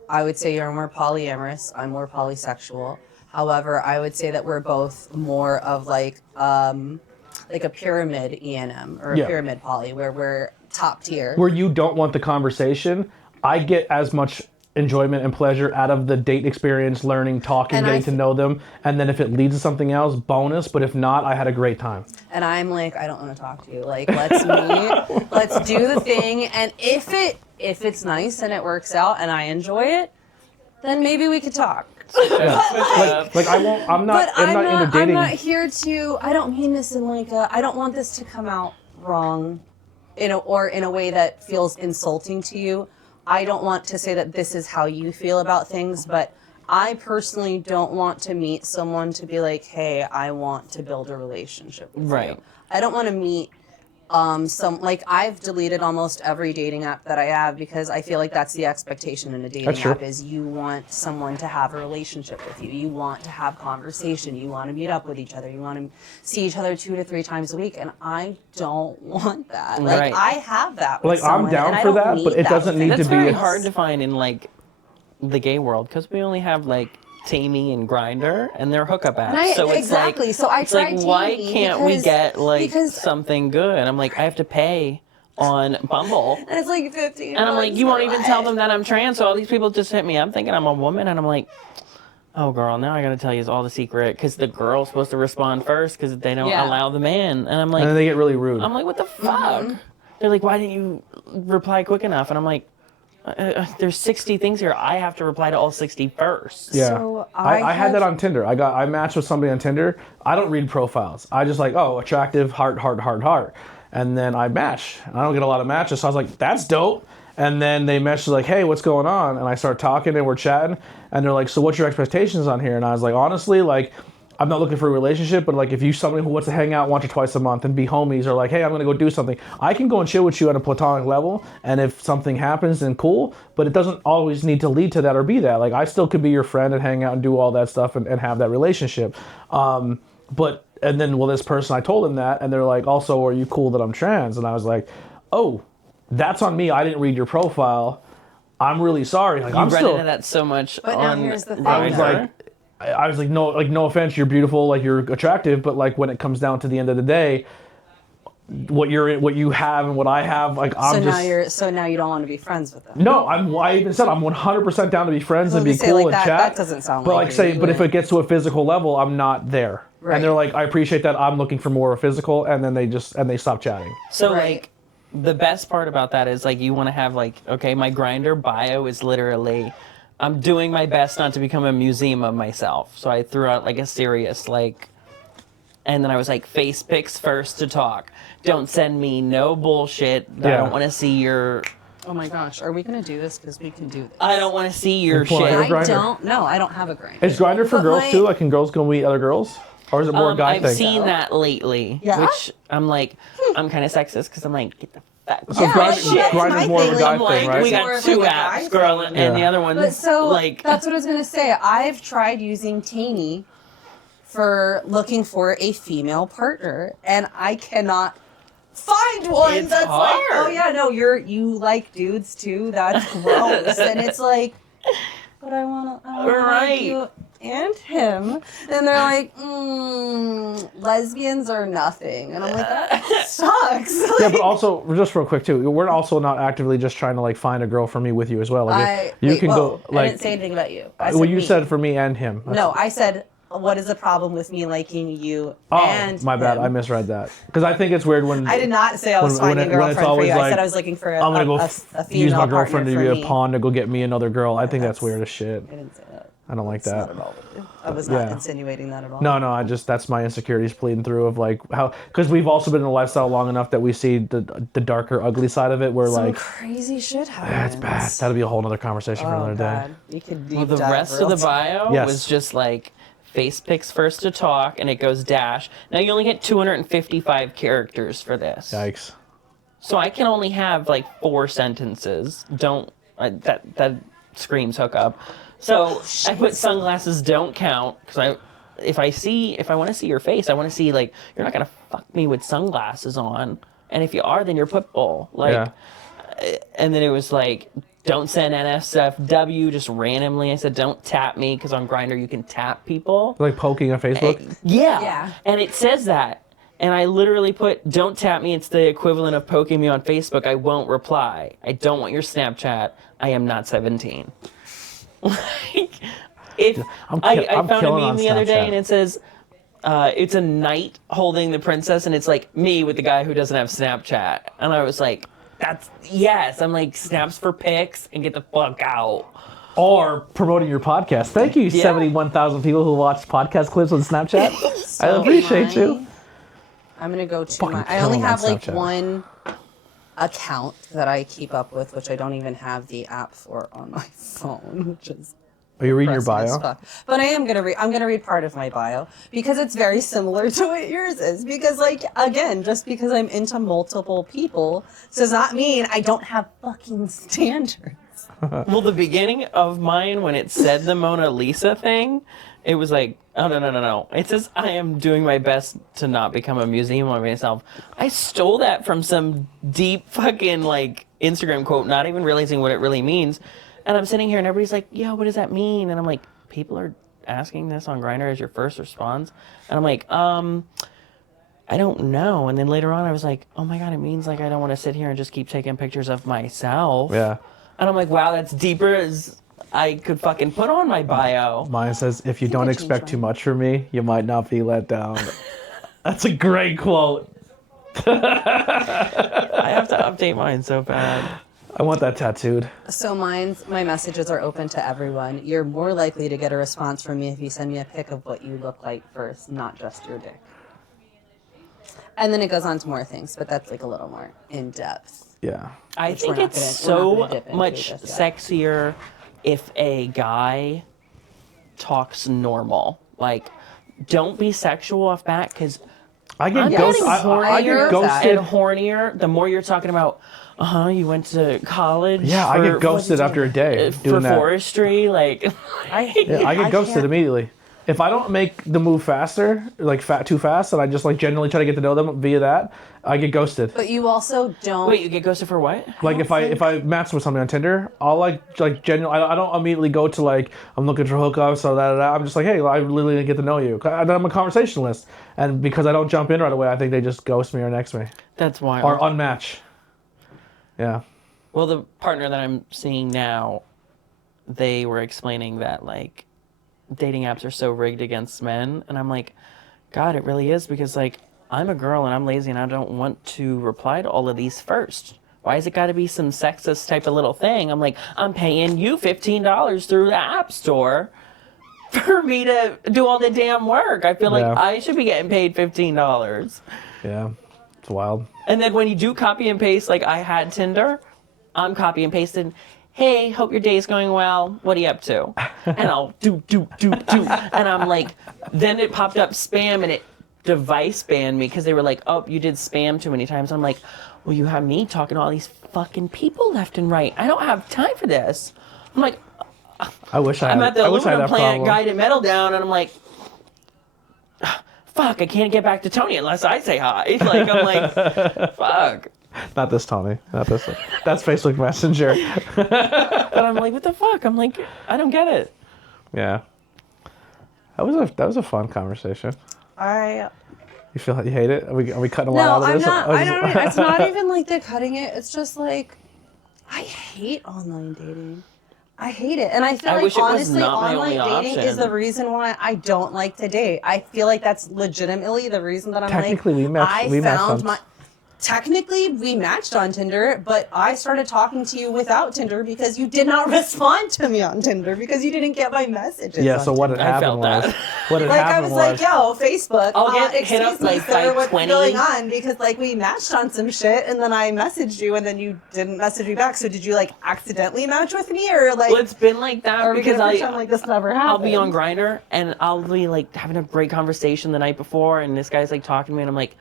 I would say you're more polyamorous. I'm more polysexual. However, I would say that we're both more of like a pyramid E&M or a pyramid poly, where we're top tier. Where you don't want the conversation. I get as much enjoyment and pleasure out of the date experience, learning, talking, getting to know them. And then if it leads to something else, bonus. But if not, I had a great time. And I'm like, I don't want to talk to you. Like, let's meet. Let's do the thing. And if it's nice and it works out and I enjoy it, then maybe we could talk. Yeah. like I won't. I'm not into dating. I'm not here to. I don't mean this in like a. I don't want this to come out wrong, in a way that feels insulting to you. I don't want to say that this is how you feel about things, but I personally don't want to meet someone to be like, hey, I want to build a relationship with you. I don't want to meet I've deleted almost every dating app that I have, because I feel like that's the expectation in a dating app, is you want someone to have a relationship with you. You want to have conversation. You want to meet up with each other. You want to see each other 2 to 3 times a week. And I don't want that. Like, I have that with someone, I'm down for that, but it doesn't need to be. That's very hard to find in like the gay world, because we only have like Tammy and Grindr, and they're hookup apps. So it's exactly. So I tried like, why can't we get like something good? I'm like, I have to pay on Bumble. And it's like 15. And I'm like, you won't even tell them that I'm trans. So all these people just hit me. I'm thinking I'm a woman, and I'm like, oh girl, now I gotta tell you all the secret, because the girl's supposed to respond first, because they don't allow the man. And I'm like, and then they get really rude. I'm like, what the fuck? They're like, why didn't you reply quick enough? And I'm like, there's 60 things here. I have to reply to all 60 first. Yeah. So I had that on Tinder. I matched with somebody on Tinder. I don't read profiles. I just like, oh, attractive, heart. And then I match. I don't get a lot of matches. So I was like, that's dope. And then they messaged like, hey, what's going on? And I start talking and we're chatting. And they're like, so what's your expectations on here? And I was like, honestly, like, I'm not looking for a relationship, but like if you're somebody who wants to hang out once or twice a month and be homies, or like, hey, I'm gonna go do something, I can go and chill with you at a platonic level, and if something happens, then cool, but it doesn't always need to lead to that or be that. Like, I still could be your friend and hang out and do all that stuff and have that relationship. And then, this person, I told them that, and they're like, also, are you cool that I'm trans? And I was like, oh, that's on me. I didn't read your profile. I'm really sorry. Like, I'm still into that so much. But now here's the thing. I was like, no offense, you're beautiful, like you're attractive, but like when it comes down to the end of the day, what you have and what I have, like So now you don't want to be friends with them. No, I even said I'm 100% down to be friends and be cool and chat. That doesn't sound but like but if it gets to a physical level, I'm not there. Right. And they're like, I appreciate that. I'm looking for more physical, and then they stop chatting. So like, the best part about that is like, you want to have like, okay, my Grindr bio is literally, I'm doing my best not to become a museum of myself. So I threw out like a serious like And then I was like, face pics first to talk. Don't send me no bullshit. I don't want to see your... Oh my gosh, are we going to do this? Because we can do this. I don't want to see your Pull out shit. your I Grindr. don't. No, I don't have a Grindr. Is Grindr for girls too? Like, can girls go meet other girls? Or is it more a guy I've thing? seen that lately. Yeah? Which I'm like, I'm kind of sexist because I'm like, get the fuck So Yeah, Grindr's more of a guy I'm like, thing, right? we More got of two like a guy apps, girl, thing. and the other one, But so like... that's what I was going to say. I've tried using Taney for looking for a female partner, and I cannot find one It's that's like, hard. oh yeah, no, you like dudes too. That's gross. And it's like, but I want to Right. like you and him, and they're like, lesbians are nothing, and I'm like, that sucks. Yeah, but also, just real quick too, we're also not actively just trying to like find a girl for me with you as well. Like, you can go I like. didn't say anything about you. I Well, you me. said for me and him. No, I said, what is the problem with me liking you Oh, and my bad. him? I misread that. Because I think it's weird when I did not say I was when finding a when it's girlfriend for always you. I like, said I was looking for I'm gonna go a female use my partner girlfriend to for be a me. pawn to go get me another girl. I think that's weird as shit. I didn't say that. I don't like That's that. not at all. I was not Yeah. insinuating that at all. No, I just that's my insecurities pleading through of like how because we've also been in the lifestyle long enough that we see the darker, ugly side of it. Where Some like crazy shit happens. it's bad. That'll be a whole other conversation for Oh another day. God, you could Well, deep the dive rest real of the bio Yes. was just like face pics first to talk, and it goes dash. Now you only get 255 characters for this. Yikes. So I can only have like 4 sentences. That screams hookup. So I put sunglasses don't count because if I want to see your face, I want to see like you're not gonna fuck me with sunglasses on, and if you are, then you're pitbull. Like, Yeah. and then it was like don't send NSFW just randomly. I said don't tap me because on Grindr you can tap people. Like poking on Facebook. Yeah. And it says that. And I literally put, don't tap me. It's the equivalent of poking me on Facebook. I won't reply. I don't want your Snapchat. I am not 17. Like, if I'm I found a killing meme on the other day Snapchat. and it says, it's a knight holding the princess, and it's like me with the guy who doesn't have Snapchat. And I was like, yes. I'm like, snaps for pics and get the fuck out. Or promoting your podcast. Thank you, Yeah. 71,000 people who watch podcast clips on Snapchat. I So appreciate you. I'm gonna go to Fucking my. I only killing on have like Snapchat. one account that I keep up with, which I don't even have the app for on my phone, which is. Are you reading your depressing as bio? fuck. But I am gonna read. I'm gonna read part of my bio because it's very similar to what yours is. Because like again, just because I'm into multiple people does not mean I don't have fucking standards. Well, the beginning of mine, when it said the Mona Lisa thing, it was like, oh, no. It says, I am doing my best to not become a museum of myself. I stole that from some deep fucking, like, Instagram quote, not even realizing what it really means. And I'm sitting here and everybody's like, yeah, what does that mean? And I'm like, people are asking this on Grindr as your first response? And I'm like, I don't know. And then later on, I was like, oh my God, it means, like, I don't want to sit here and just keep taking pictures of myself. Yeah. And I'm like, wow, that's deeper as I could fucking put on my bio. Mine says, if you don't I expect changed too much from me, you might not be let down. That's a great quote. I have to update mine so bad. I want that tattooed. So my messages are open to everyone. You're more likely to get a response from me if you send me a pic of what you look like first, not just your dick. And then it goes on to more things, but that's like a little more in depth. Yeah. I Which think we're not it's gonna- we're not so gonna dip into much just yet. sexier if a guy talks normal. Like, don't be sexual off bat because I get I'm ghosted. getting I get hornier ghosted. and hornier the more you're talking about, you went to college. Yeah, I get ghosted after a day for doing that. forestry. Like, Yeah, I get ghosted can't- immediately. If I don't make the move faster, like too fast, and I just like genuinely try to get to know them via that, I get ghosted. But you also don't. wait, you get ghosted for what? Like if I match with somebody on Tinder, I'll like genuinely. I don't immediately go to like I'm looking for hookups or that. I'm just like, hey, I really didn't get to know you. I'm a conversationalist, and because I don't jump in right away, I think they just ghost me or next me That's wild. or unmatch. Yeah. Well, the partner that I'm seeing now, they were explaining that like dating apps are so rigged against men, and I'm like, God, it really is, because like I'm a girl and I'm lazy and I don't want to reply to all of these first. Why has it got to be some sexist type of little thing? I'm like, I'm paying you $15 through the app store. for me to do all the damn work. I feel like Yeah. I should be getting paid $15. Yeah, it's wild. And then when you do copy and paste, like I had Tinder, I'm copy and pasting, hey, hope your day's going well. What are you up to? And I'll do. And I'm like, then it popped up spam and it device banned me because they were like, oh, you did spam too many times. I'm like, well, you have me talking to all these fucking people left and right. I don't have time for this. I'm like, I wish I had. I'm at the I wish I had aluminum that plant problem. guiding metal down, and I'm like, fuck, I can't get back to Tony unless I say hi. Like, I'm like, fuck. Not this Tony. Not this. That's Facebook Messenger. But I'm like, what the fuck? I'm like, I don't get it. Yeah. That was a fun conversation. You feel like you hate it? Are we cutting a lot out of this? No, I'm not. It's not even like they're cutting it. It's just like, I hate online dating. I hate it. And I feel wish like, it was honestly, not my online only dating option. is the reason why I don't like to date. I feel like that's legitimately the reason that I'm Technically, like, we matched on- Technically, we matched on Tinder, but I started talking to you without Tinder because you did not respond to me on Tinder because you didn't get my messages. Yeah. on So what had I happened felt was, that. what had like I happened was was, like, yo, Facebook, I'll get hit up, excuse me, like, sir, by what's 20. going on? Because like we matched on some shit, and then I messaged you, and then you didn't message me back. So did you like accidentally match with me, or like? Well, it's been like that are we because gonna pretend like this never happened? I'll be on Grindr and I'll be like having a great conversation the night before, and this guy's like talking to me, and I'm like,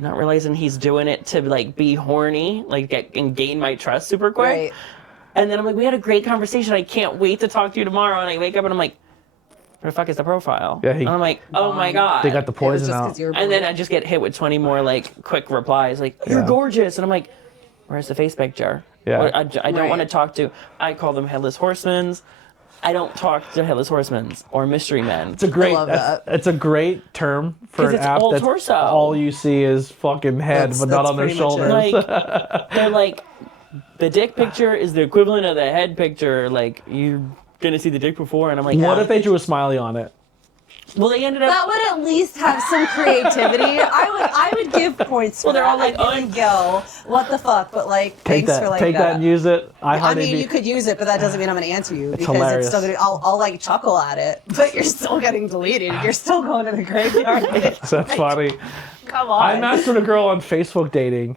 not realizing he's doing it to like be horny, like get and gain my trust super quick. Right. And then I'm like, we had a great conversation. I can't wait to talk to you tomorrow. And I wake up and I'm like, where the fuck is the profile? Yeah, and I'm like, oh my god. they got the It was poison just out. 'cause you're And then I just get hit with 20 more like quick replies, like you're Yeah. gorgeous, and I'm like, where's the face picture? Yeah. I don't Right. want to talk to. I call them headless horsemen. I don't talk to headless horsemen or mystery men. It's a great. love that. It's a great term for 'Cause an it's app all that's torso. all you see is fucking head, That's- but not that's on their pretty much it. shoulders. Like they're like, the dick picture is the equivalent of the head picture. Like you're gonna see the dick before, and I'm like, What if they drew a smiley on it? Well, they ended up. That would at least have some creativity. I would give points. For Well, they're that. all like, I'd be like, yo, what the fuck? But like, Take thanks that. for like Take that and use it. I mean, you could use it, but that doesn't mean I'm gonna answer you because hilarious. it's still gonna. I'll like chuckle at it, but you're still getting deleted. You're still going to the graveyard. That's funny. Come on. I matched with a girl on Facebook dating,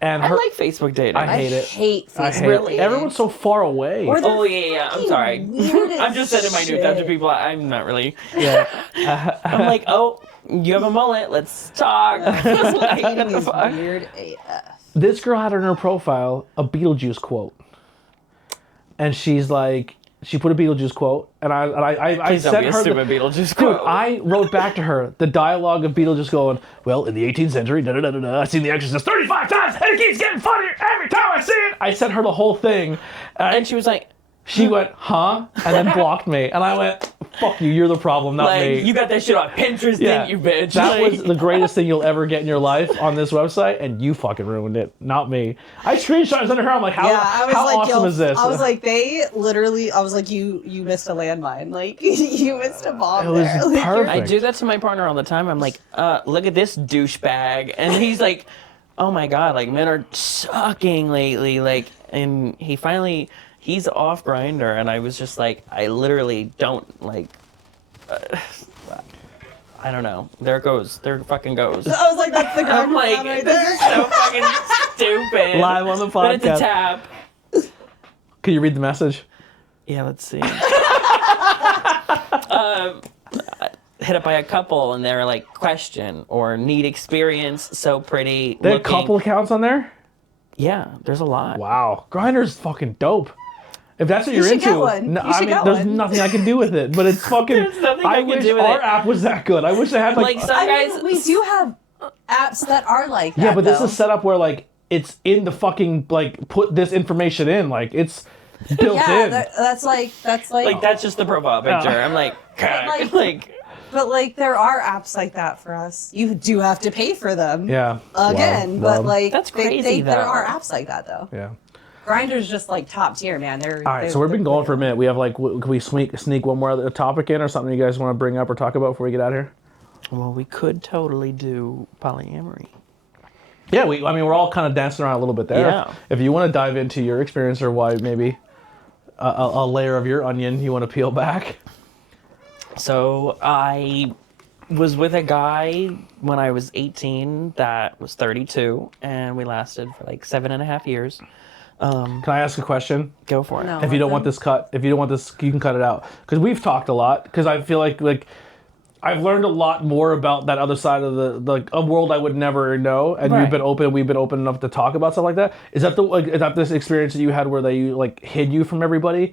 and I her. like Facebook dating. I hate it. hate Facebook. I hate Really? it. Everyone's so far away. Or Oh yeah. I'm sorry. weirdest I'm just sending my nudes out to shit. people. I'm not really. Yeah. I'm like, oh, you have a mullet. Let's talk. Like, what Dating the is fuck? weird AF. This girl had in her profile a Beetlejuice quote, and she's like, she put a Beetlejuice quote, and I Please don't sent be a her. stupid Beetlejuice Dude, quote. I wrote back to her the dialogue of Beetlejuice going, well, in the 18th century, da da da da da, I've seen The Exorcist 35 times, and it keeps getting funnier every time I see it. I sent her the whole thing, And she was like, she went, huh? And then blocked me. And I went, fuck you, you're the problem, not like me. you got that shit on Pinterest, Yeah. didn't you, bitch? That Like- was the greatest thing you'll ever get in your life on this website, and you fucking ruined it, not me. I screenshot it under her. I'm like, how awesome is this? I was like, they literally. I was like, you missed a landmine. Like you missed a bomb. It was there. Like, you're- perfect. I do that to my partner all the time. I'm like, look at this douchebag. And he's like, oh my God, like men are sucking lately. Like, and he's off Grindr. And I was just like, I literally don't like, I don't know. There fucking goes. I was like, that's the girl. I'm like, right this there. is so fucking stupid. Live on the But it's a podcast. tap. Can you read the message? Yeah, let's see. Hit up by a couple and they're like, question or need experience, so pretty. There are a looking. couple accounts on there? Yeah, there's a lot. Wow. Grindr's fucking dope. If that's what You you're should into, get one. no, You I should mean, get there's one. nothing I can do with it. But it's fucking. There's nothing I can wish do with our it. app was that good. I wish I had like. Like some I guys. mean, we do have apps that are like that. yeah, but this though. is set up where like it's in the fucking like put this information in like it's built Yeah, in. that's like like that's just the profile picture. I'm like, Like- like But like there are apps like that for us. You do have to pay for them. Yeah. Again, Wild, but like That's crazy, there though. are apps like that though. Yeah. Grindr's just like top tier, man. They're All right, so we've been going for a minute. We have like, can we sneak one more other topic in or something you guys want to bring up or talk about before we get out of here? well, we could totally do polyamory. Yeah, I mean, we're all kind of dancing around a little bit there. Yeah. If you want to dive into your experience or why maybe a layer of your onion you want to peel back. So I was with a guy when I was 18 that was 32, and we lasted for like 7.5 years. Can I ask a question? Go for it. No. If you don't want this cut, if you don't want this, you can cut it out. Because we've talked a lot. Because I feel like I've learned a lot more about that other side of the a world I would never know. And Right. you've been open. We've been open enough to talk about stuff like that. Is that is that this experience that you had where they like hid you from everybody?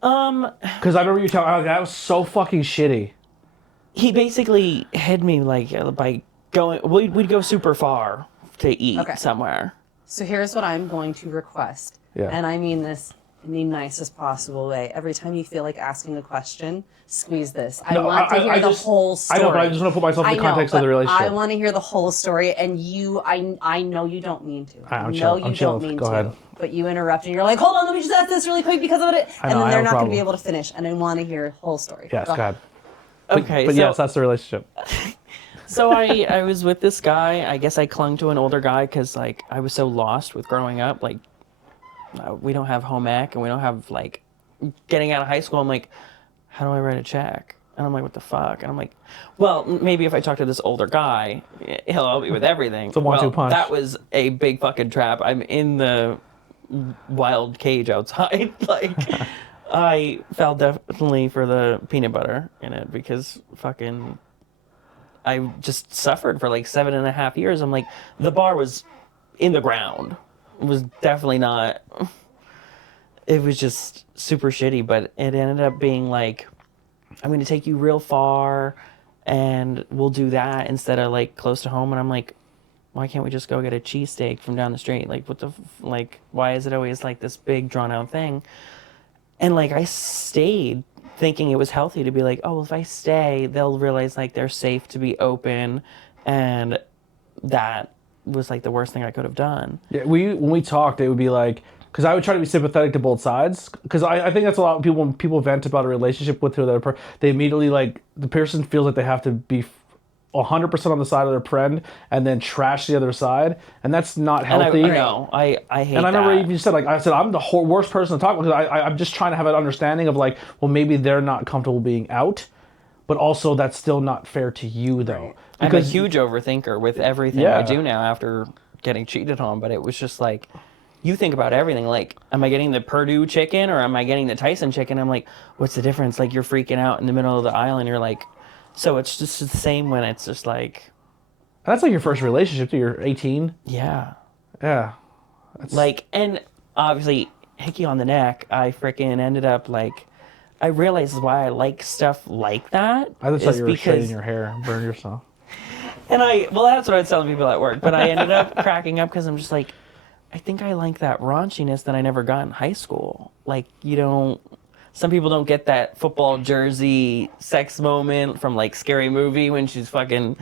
Because I remember you telling that was so fucking shitty. He basically hid me like by going. We'd go super far to eat somewhere. So here's what I'm going to request. Yeah. And I mean this in the nicest possible way. Every time you feel like asking a question, squeeze this. I want to hear the whole story. I know, but I just want to put myself in the context of the relationship. I want to hear the whole story, and I know you don't mean to. I'm know chill. you don't mean Go to. ahead. But you interrupt, and you're like, hold on, let me just ask this really quick because of it. And then they're not going to be able to finish, and I want to hear the whole story. Yes, go ahead. Okay, But so, yes, that's the relationship. So I was with this guy. I guess I clung to an older guy because like I was so lost with growing up. Like we don't have home ec and we don't have like getting out of high school. I'm like, how do I write a check? And I'm like, what the fuck? And I'm like, well, maybe if I talk to this older guy, he'll help me with everything. It's a 1-2 punch. That was a big fucking trap. I'm in the wild cage outside. Like I fell definitely for the peanut butter in it because fucking I just suffered for like 7.5 years. I'm like, the bar was in the ground. It was definitely not. It was just super shitty, but it ended up being like, I'm going to take you real far and we'll do that instead of like close to home. And I'm like, why can't we just go get a cheesesteak from down the street? Like, why is it always like this big drawn out thing? And like, I stayed thinking it was healthy to be like, oh, well, if I stay, they'll realize like they're safe to be open. And that was like the worst thing I could have done. Yeah, when we talked, it would be like, because I would try to be sympathetic to both sides. Because I think that's a lot of people, when people vent about a relationship with the other person, they immediately like, the person feels like they have to be 100% on the side of their friend and then trash the other side. And that's not healthy. And I know. I hate that. And I remember you said, like, I said, I'm the worst person to talk about because I'm just trying to have an understanding of like, well, maybe they're not comfortable being out. But also that's still not fair to you though. I'm a huge overthinker with everything I do now after getting cheated on. But it was just like, you think about everything. Like, am I getting the Purdue chicken or am I getting the Tyson chicken? I'm like, what's the difference? Like, you're freaking out in the middle of the aisle and you're like, so it's just the same when it's just like. That's like your first relationship. You're 18. Yeah. Yeah. Like, and obviously, hickey on the neck, I freaking ended up like, I realized why I like stuff like that. I just thought you were straightening your hair and burn yourself. And well, that's what I was telling people at work. But I ended up cracking up because I'm just like, I think I like that raunchiness that I never got in high school. Like, some people don't get that football jersey sex moment from like Scary Movie when she's fucking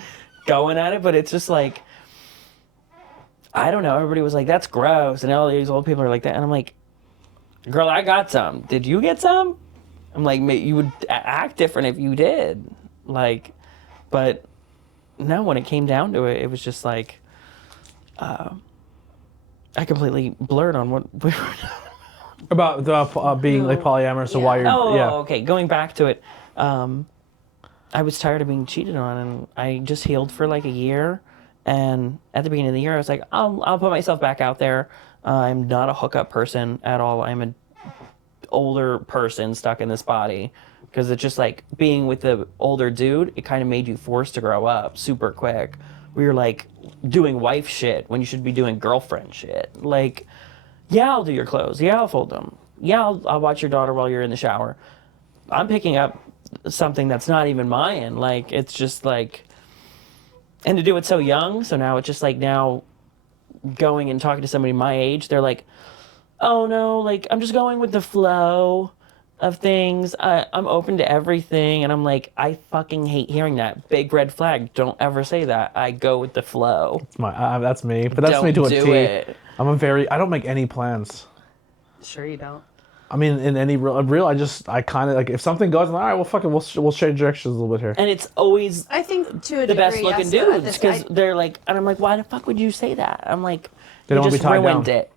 going at it. But it's just like, I don't know. Everybody was like, that's gross. And all these old people are like that. And I'm like, girl, I got some. Did you get some? I'm like, you would act different if you did. Like, but no, when it came down to it, it was just like, I completely blurred on what we were about the being like polyamorous. So why you're okay. Going back to it, I was tired of being cheated on, and I just healed for like a year. And at the beginning of the year, I was like, I'll put myself back out there. I'm not a hookup person at all. I'm an older person stuck in this body because it's just like being with the older dude. It kind of made you forced to grow up super quick. We were like doing wife shit when you should be doing girlfriend shit. Like, yeah, I'll do your clothes. Yeah, I'll fold them. Yeah, I'll watch your daughter while you're in the shower. I'm picking up something that's not even mine. Like, it's just like, and to do it so young. So now it's just like now going and talking to somebody my age, they're like, oh no, like I'm just going with the flow of things. I'm open to everything. And I'm like, I fucking hate hearing that. Big red flag. Don't ever say that. I go with the flow. That's me. But that's me to a T. I don't make any plans. Sure you don't. I mean, in any real, I kind of like, if something goes, all right, well, fuck it, we'll change directions a little bit here. And it's always, I think, to a the degree, best looking yes, dudes because they're like, and I'm like, why the fuck would you say that? I'm like, they don't want to be tied down. It.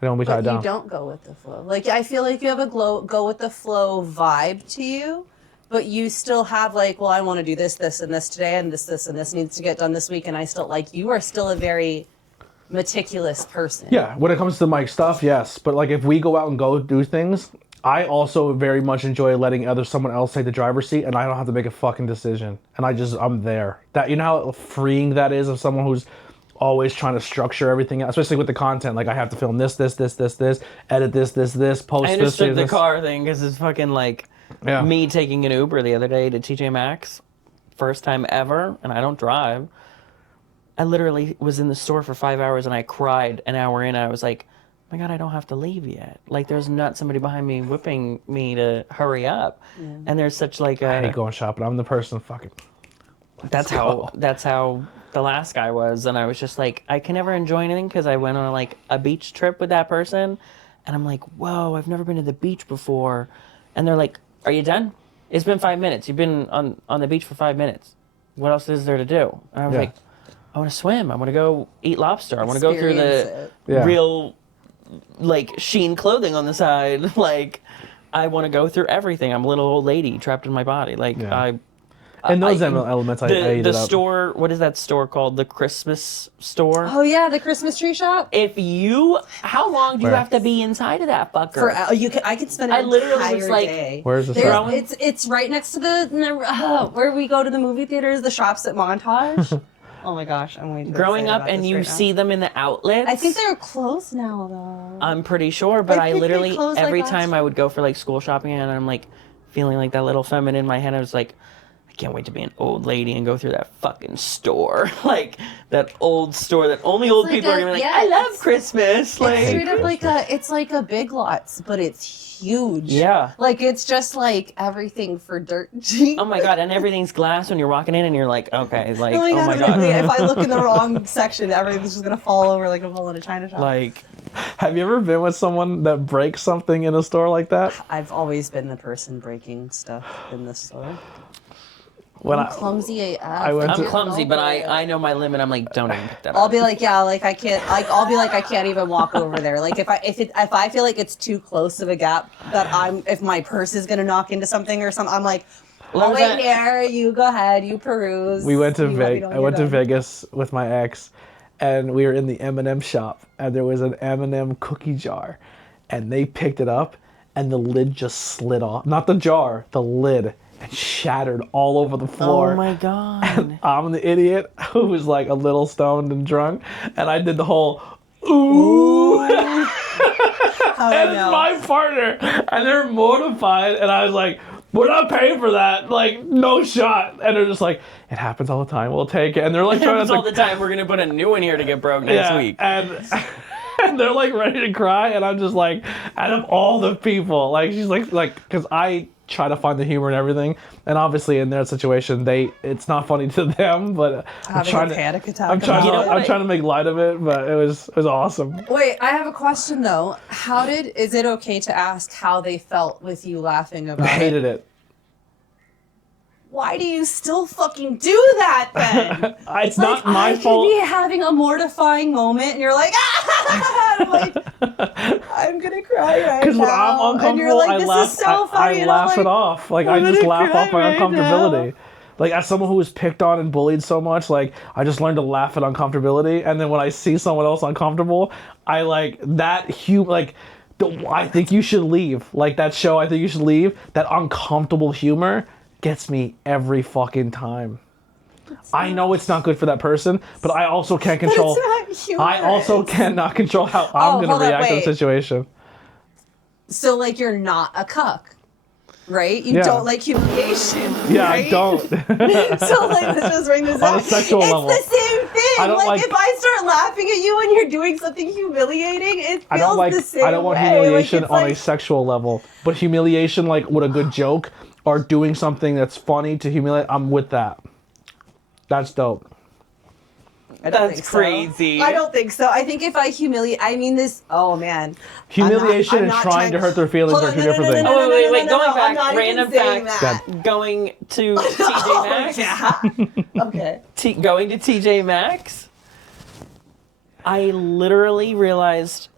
They don't want to be tied down. You don't go with the flow. Like, I feel like you have a go with the flow vibe to you, but you still have like, well, I want to do this, this, and this today, and this, and this needs to get done this week, and I still like, you are still a very meticulous person. Yeah, when it comes to my stuff, yes. But like if we go out and go do things, I also very much enjoy letting someone else take the driver's seat, and I don't have to make a fucking decision. And I'm there. That, you know how freeing that is of someone who's always trying to structure everything, especially with the content. Like I have to film this, edit this, post this. I understood the car thing because it's fucking like me taking an Uber the other day to TJ Maxx, first time ever, and I don't drive. I literally was in the store for 5 hours and I cried an hour in. I was like, oh my God, I don't have to leave yet. Like there's not somebody behind me whipping me to hurry up. Yeah. And there's such like a... I hate going shopping. I'm the person fucking... That's how the last guy was. And I was just like, I can never enjoy anything because I went on like a beach trip with that person. And I'm like, whoa, I've never been to the beach before. And they're like, are you done? It's been 5 minutes. You've been on the beach for 5 minutes. What else is there to do? And I was like, I want to swim. I want to go eat lobster. I want to go through the real, like, Sheen clothing on the side. Like, I want to go through everything. I'm a little old lady trapped in my body. Like, and those elements, I ate it up. Store, what is that store called? The Christmas store? Oh, yeah, the Christmas tree shop. How long do you have to be inside of that fucker? I could spend an entire day. Where's the store? It's right next to where we go to the movie theaters, the shops at Montage. Oh my gosh, I'm waiting. Growing up and you see them in the outlets. I think they're closed now, though. I'm pretty sure, but I literally, every time I would go for like school shopping and I'm like feeling like that little feminine in my head, I was like, I can't wait to be an old lady and go through that fucking store. Like, that old store that only old people are going to be like, I love Christmas. Like, it's straight up it's like a Big Lots, but it's huge. Yeah. Like, it's just like everything for dirt. Oh my God, and everything's glass when you're walking in and you're like, okay, like, oh my God. If I look in the wrong section, everything's just going to fall over like a hole in a china shop. Like, have you ever been with someone that breaks something in a store like that? I've always been the person breaking stuff in the store. I'm clumsy AF. I'm clumsy, but I know my limit. I'm like, don't even pick that up. I'll be like, I can't. Like, I'll be like, I can't even walk over there. Like, if I feel like it's too close of a gap that if my purse is gonna knock into something or something, I'm like, I'll wait here. You go ahead. You peruse. We went to Vegas. I went to Vegas with my ex, and we were in the M&M shop, and there was an M&M cookie jar, and they picked it up, and the lid just slid off. Not the jar, the lid. And shattered all over the floor. Oh my God. And I'm the idiot who was like a little stoned and drunk. And I did the whole, ooh. And my partner. And they're mortified. And I was like, we're not paying for that. Like, no shot. And they're just like, it happens all the time. We'll take it. And they're like, it happens all the time. We're going to put a new one here to get broke next week. And they're like ready to cry. And I'm just like, out of all the people, like, she's like, because I try to find the humor and everything, and obviously in their situation it's not funny to them, but I'm trying to make light of it, but it was awesome. Wait, I have a question though. Is it okay to ask how they felt with you laughing about it? They hated it. Why do you still fucking do that then? It's like, not my fault. I could be having a mortifying moment and you're like, ah! I'm like, I'm gonna cry right now. Because when I'm uncomfortable, and you're like, I laugh it off. Like, I just laugh off my uncomfortability. Now. Like, as someone who was picked on and bullied so much, like, I just learned to laugh at uncomfortability. And then when I see someone else uncomfortable, I like that I think you should leave. Like that show, I think you should leave. That uncomfortable humor gets me every fucking time. I know it's not good for that person, but I also can't control. I also cannot control how I'm going to react to the situation. So, like, you're not a cuck, right? You don't like humiliation. Yeah, right? I don't. So, like, let's just bring this on up. A sexual level. It's the same thing. Like, if I start laughing at you when you're doing something humiliating, it feels the same way. I don't want humiliation on a sexual level, but humiliation, like, with a good joke, or doing something that's funny to humiliate, I'm with that. That's dope. That's crazy. I don't think so. I think if I humiliate, oh man. Humiliation and trying to hurt their feelings are two different things. Wait, going back, random fact. Going to TJ Maxx. Yeah. Okay. Going to TJ Maxx, I literally realized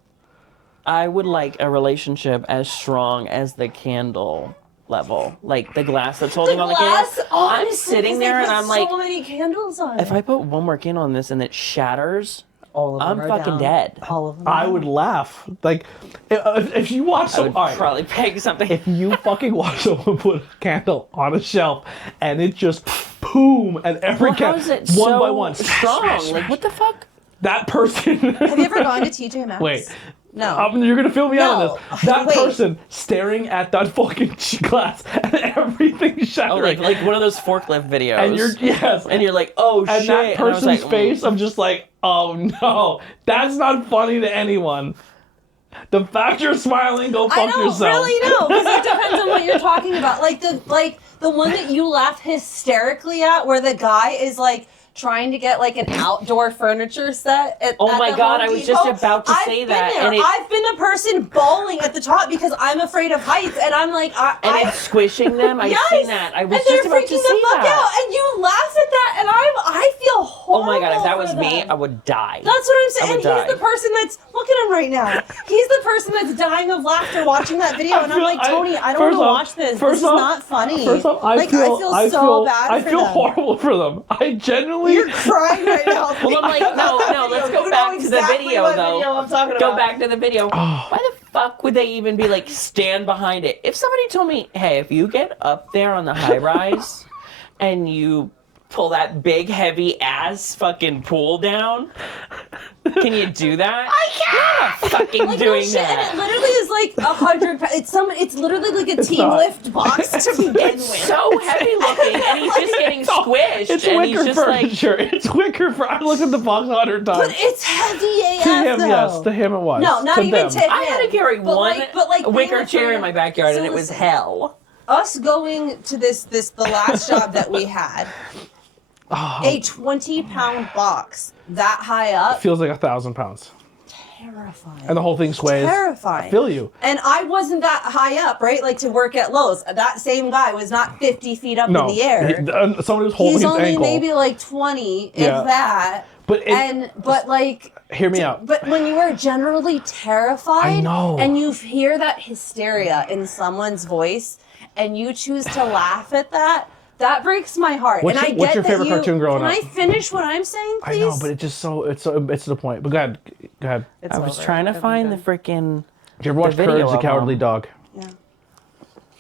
I would like a relationship as strong as the candle level, like the glass that's holding on the glass, candle. honestly, I'm sitting there and I'm like, so many candles on if I put one more candle on this and it shatters, all of them I'm are fucking down. dead. All of them. I would laugh. Like, if you watch I would alright, probably peg something. if you fucking watch someone put a candle on a shelf and it just boom and every Well, how candle is it one so by one strong? Like, what the fuck? that person Have you ever gone to TJ Maxx? wait. No. You're gonna fill me out on No. this. That Wait. person staring at that fucking glass and everything Oh, shattering. like one of those forklift videos. and you're like, oh and shit. that And I was person's like, face, I'm just like, oh no, that's not funny to anyone. The fact you're smiling, go I fuck don't yourself. really know because it depends on what you're talking about. Like the one that you laugh hysterically at, where the guy is like trying to get like an outdoor furniture set. Oh at my the God, Home I was Depot. just about to I've say been that, there. and I've been a person bawling at the top because I'm afraid of heights, and I'm like, and it's squishing them. I've yes, seen that. I was and they're just about freaking to the say fuck that. out, and you laugh at that, and I feel Oh horrible. my God, if that was for me, them. I would die. That's what I'm saying. I And would he's the die. person that's look at him right now. He's the person that's dying of laughter watching that video, and I'm like, Tony, I don't want to watch this. This is not funny. First off, I feel so bad I for feel them. horrible for them. I genuinely. You're crying right now. Well, I'm like, no, let's go You back know to the exactly video, what though. video I'm talking Go about. back to the video. Why the fuck would they even be like, stand behind it? If somebody told me, hey, if you get up there on the high rise and you pull that big, heavy ass fucking pool down, can you do that? I can't. I'm not fucking Like, doing no shit, that. and it literally is like 100. It's literally like a team not. lift box to begin It's with. so heavy looking, and he's just getting squished. It's and wicker he's just like, furniture. It's wicker furniture. I looked at the box 100 times. But it's heavy AF To him, though. yes. To him, it was. No, not to even them. to him. I had to carry But one like wicker being chair in my backyard, So and it was listen, hell. Us going to the last job that we had, a 20-pound box that high up, Feels like 1,000 pounds. terrifying. And the whole thing sways. Terrifying. I feel you. And I wasn't that high up, right? Like to work at Lowe's. That same guy was not 50 feet up No. in the air. Somebody was holding He's his only ankle. maybe like 20, Yeah. if that. But hear me out. But when you are generally terrified, I know. and you hear that hysteria in someone's voice, and you choose to laugh at that, that breaks my heart. What's and your- I what's get your that favorite you, cartoon growing Can up? I finish what I'm saying, I please? know, but it's to the point. But go ahead. It's I was over. trying to I'm find the done. freaking. Did you ever watch video Courage the of Cowardly him. Dog? Yeah.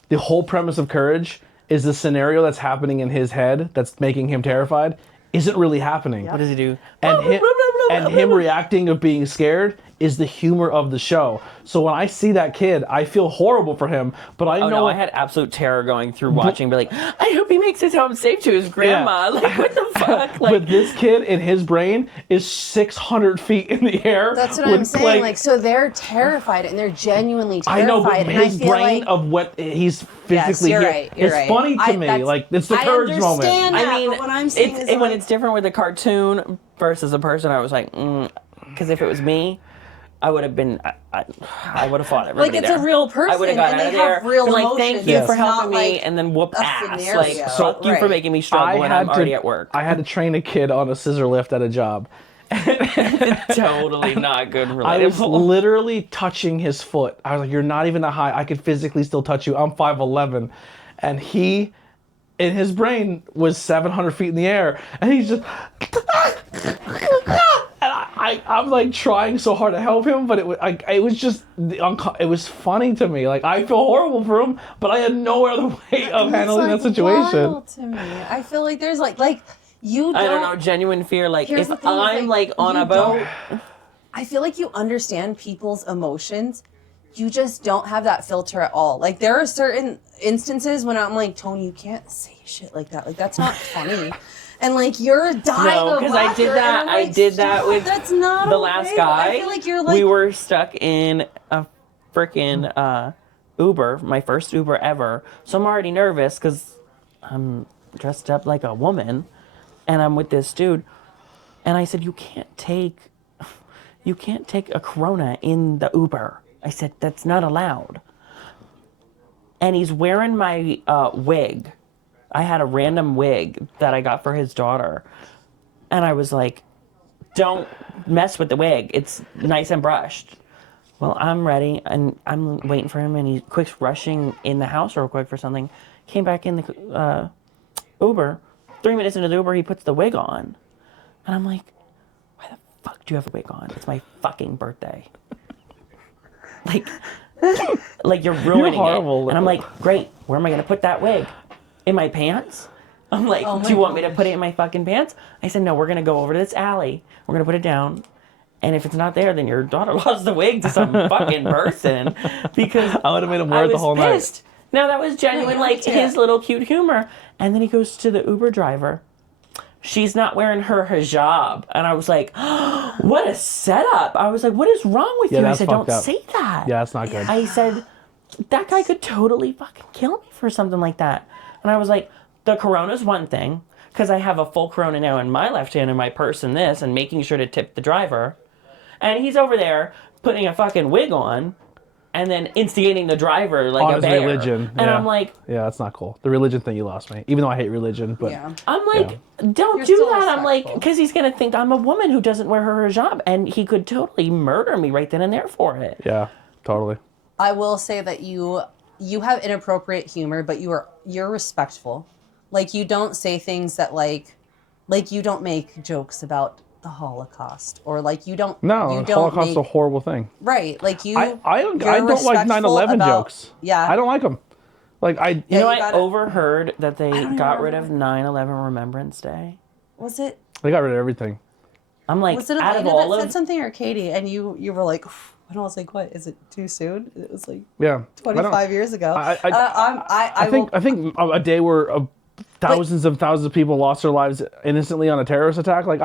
The whole premise of Courage is the scenario that's happening in his head that's making him terrified isn't really happening. What does he do? And him reacting of being scared is the humor of the show. So when I see that kid, I feel horrible for him, but I Oh know no, I had absolute terror going through watching. Be like, I hope he makes it home safe to his grandma. Like, what the fuck? Like, but this kid in his brain is 600 feet in the air. That's what with, I'm saying. Like, so they're terrified, and they're genuinely terrified. I know, but and his I feel brain like, of what he's physically you're here, right, you're it's right. funny to I- me. that's- Like, it's the I Courage moment. understand that, I mean, but what I'm saying is when like, it's different with a cartoon versus a person, I was like, because if it was me, I would have been, I would have fought everybody Like, it's there. a real person, I would have got and out of they there. have real been like, thank emotions. you Yes. for It's not helping me, like and then whoop a ass. scenario. Like, fuck you for Right. making me struggle when I'm already at work. I had to train a kid on a scissor lift at a job. Totally not good I was relatable. literally touching his foot. I was like, "You're not even that high. I could physically still touch you. I'm 5'11", and he, in his brain, was 700 feet in the air, and he's just, and I'm like trying so hard to help him, but it was just it was funny to me. Like, I feel horrible for him, but I had no other way of handling that it's situation. wild to me. I feel like there's like you don't. I don't know, genuine fear. Like, Here's if the thing, is, I'm like on you a boat, I feel like you understand people's emotions. You just don't have that filter at all. Like, there are certain instances when I'm like, Tony, you can't say shit like that. Like, that's not funny. And like, you're dying no, of because I did laughter, that. and I'm I like, did that "Stop, with that's not the okay." last But guy. I feel like you're like, we were stuck in a freaking Uber, my first Uber ever. So I'm already nervous because I'm dressed up like a woman, and I'm with this dude. And I said, you can't take a Corona in the Uber. I said, that's not allowed. And he's wearing my wig. I had a random wig that I got for his daughter. And I was like, don't mess with the wig. It's nice and brushed. well, I'm ready, and I'm waiting for him, and he quicks rushing in the house real quick for something. Came back in the Uber. 3 minutes into the Uber, he puts the wig on. And I'm like, why the fuck do you have a wig on? It's my fucking birthday. Like you're ruining horrible. it. And I'm like, great, where am I going to put that wig? In my pants? I'm like, do you want me to put it in my fucking pants? I said, no, we're going to go over to this alley. We're going to put it down. And if it's not there, then your daughter lost the wig to some fucking person. Because I would have made him wear it the whole pissed. night. No, that was genuine, like, his little cute humor. And then he goes to the Uber driver. She's not wearing her hijab. And I was like, oh, what a setup. I was like, what is wrong with you? I said, don't say that. Yeah, that's not good. I said, that guy could totally fucking kill me for something like that. And I was like, the Corona's one thing, because I have a full Corona now in my left hand and my purse and this, and making sure to tip the driver. And he's over there putting a fucking wig on and then instigating the driver like on a bear. religion. And I'm like... Yeah, that's not cool. The religion thing, you lost me. Even though I hate religion, but... Yeah. I'm like, don't You're do still that. I'm like, respectful. because he's going to think I'm a woman who doesn't wear her hijab. And he could totally murder me right then and there for it. Yeah, totally. I will say that you have inappropriate humor, but you're respectful. Like, you don't say things that like you don't make jokes about the Holocaust, or like you don't. No, you the Holocaust is a horrible thing. Right, like you. I don't like 9/11 jokes. Yeah, I don't like them. Like You know, I overheard that they got rid of 9/11 Remembrance Day. Was it? They got rid of everything. I'm like, was it out of Elena all that of said something, or Katie? And you were like, and I was like, what? Is it too soon? It was like 25 years ago. I think a day where thousands of people lost their lives innocently on a terrorist attack. Like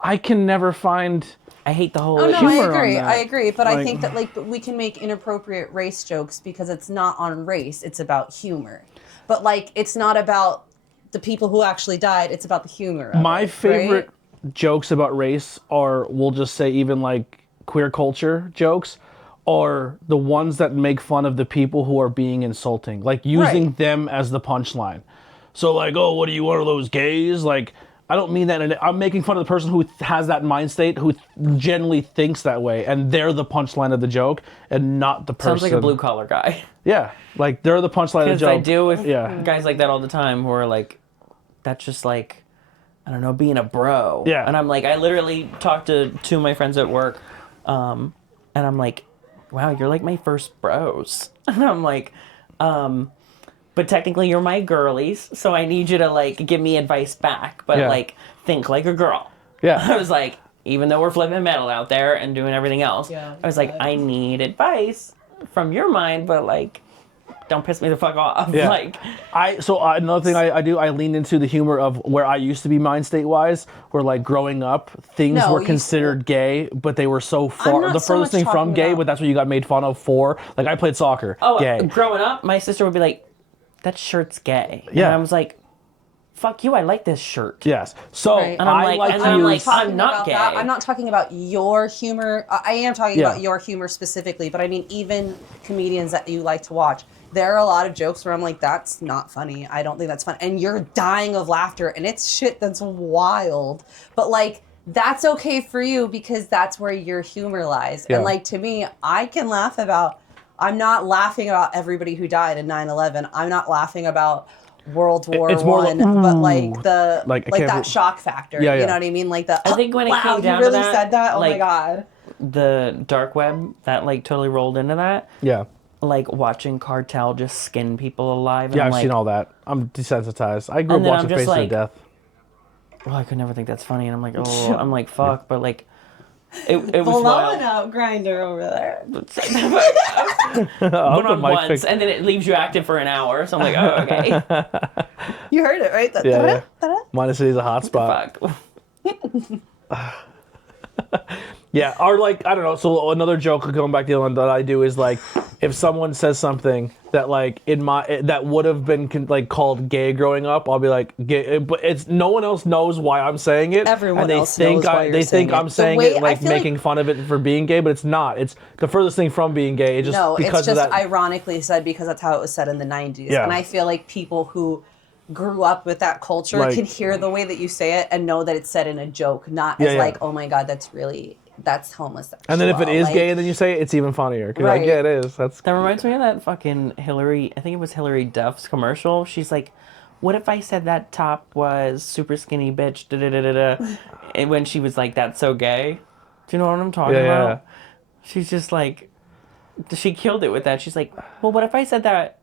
I can never find. I hate the whole. Oh no, humor I agree. But like, I think that like we can make inappropriate race jokes because it's not on race. It's about humor. But like it's not about the people who actually died. It's about the humor. My favorite jokes about race are, we'll just say, even like queer culture jokes, are the ones that make fun of the people who are being insulting, like using them as the punchline. So like, oh, what are you, one of those gays? Like, I don't mean that. I'm making fun of the person who has that mind state, who generally thinks that way, and they're the punchline of the joke, and not the person. Sounds like a blue collar guy. Yeah, like they're the punchline of the joke. Because I deal with guys like that all the time who are like, that's just like, I don't know, being a bro. Yeah. And I'm like, I literally talked to two of my friends at work, and I'm like, wow, you're like my first bros. And I'm like, but technically you're my girlies, so I need you to like give me advice back, but like think like a girl. Yeah. I was like, even though we're flipping metal out there and doing everything else, I was like, I need advice from your mind, but like, don't piss me the fuck off. Yeah. Like, another thing I do, I lean into the humor of where I used to be mind state wise, where like growing up, things were considered gay, but they were so far the furthest thing from gay, but that's what you got made fun of for. Like I played soccer. Gay. Growing up, my sister would be like, that shirt's gay. Yeah. And I was like, fuck you, I like this shirt. Yes. So Right. And I'm I'm not gay. I'm not talking about your humor. I am talking about your humor specifically, but I mean, even comedians that you like to watch, there are a lot of jokes where I'm like, that's not funny. I don't think that's fun. And you're dying of laughter, and it's shit that's wild. But like, that's okay for you because that's where your humor lies. Yeah. And like, to me, I can laugh about, I'm not laughing about everybody who died in 9/11. I'm not laughing about World War It's more One, like, but like the like that shock factor. Yeah, You know what I mean? Like the I think when it came down you really to that, said that? Oh my like, god. The dark web that like totally rolled into that. Yeah. Like watching Cartel just skin people alive. And Yeah, I'm I've seen all that. I'm desensitized. I grew up And then watching I'm just Faces of like- Death. well, I could never think that's funny, and I'm like, oh, I'm like, fuck, but like, it was Blowing wild. out grinder over there. Went The on mic once, fix- and then it leaves you active for an hour. So I'm like, oh, okay. You heard it, right? That Yeah, da-da. Minus City's a hot spot. Fuck. Yeah, or like, I don't know, so another joke going back to the one that I do is like, if someone says something that like that would have been like called gay growing up, I'll be like, gay, but it's no one else knows why I'm saying it. Everyone and they else think knows why you're they saying think it. I'm saying way- it I like feel making fun of it for being gay, but it's not. It's the furthest thing from being gay. It's just No, because it's just of that. ironically said because that's how it was said in the 90s. Yeah. And I feel like people who grew up with that culture Like- can hear the way that you say it and know that it's said in a joke, not Yeah, as yeah. like, oh my god, that's really that's homosexual. And then if it is gay, then you say it, it's even funnier. Right. Like, yeah, it is. That reminds me of that fucking Hillary, I think it was Hillary Duff's commercial. She's like, what if I said that top was super skinny bitch, da-da-da-da-da. And when she was like, that's so gay. Do you know what I'm talking about? Yeah. She's just like, she killed it with that. She's like, well, what if I said that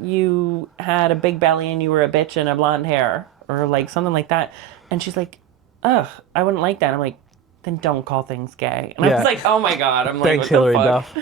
you had a big belly and you were a bitch and a blonde hair? Or like something like that. And she's like, ugh, I wouldn't like that. I'm like, then don't call things gay. And I was like, oh my God. I'm like, thanks, Hillary Duff.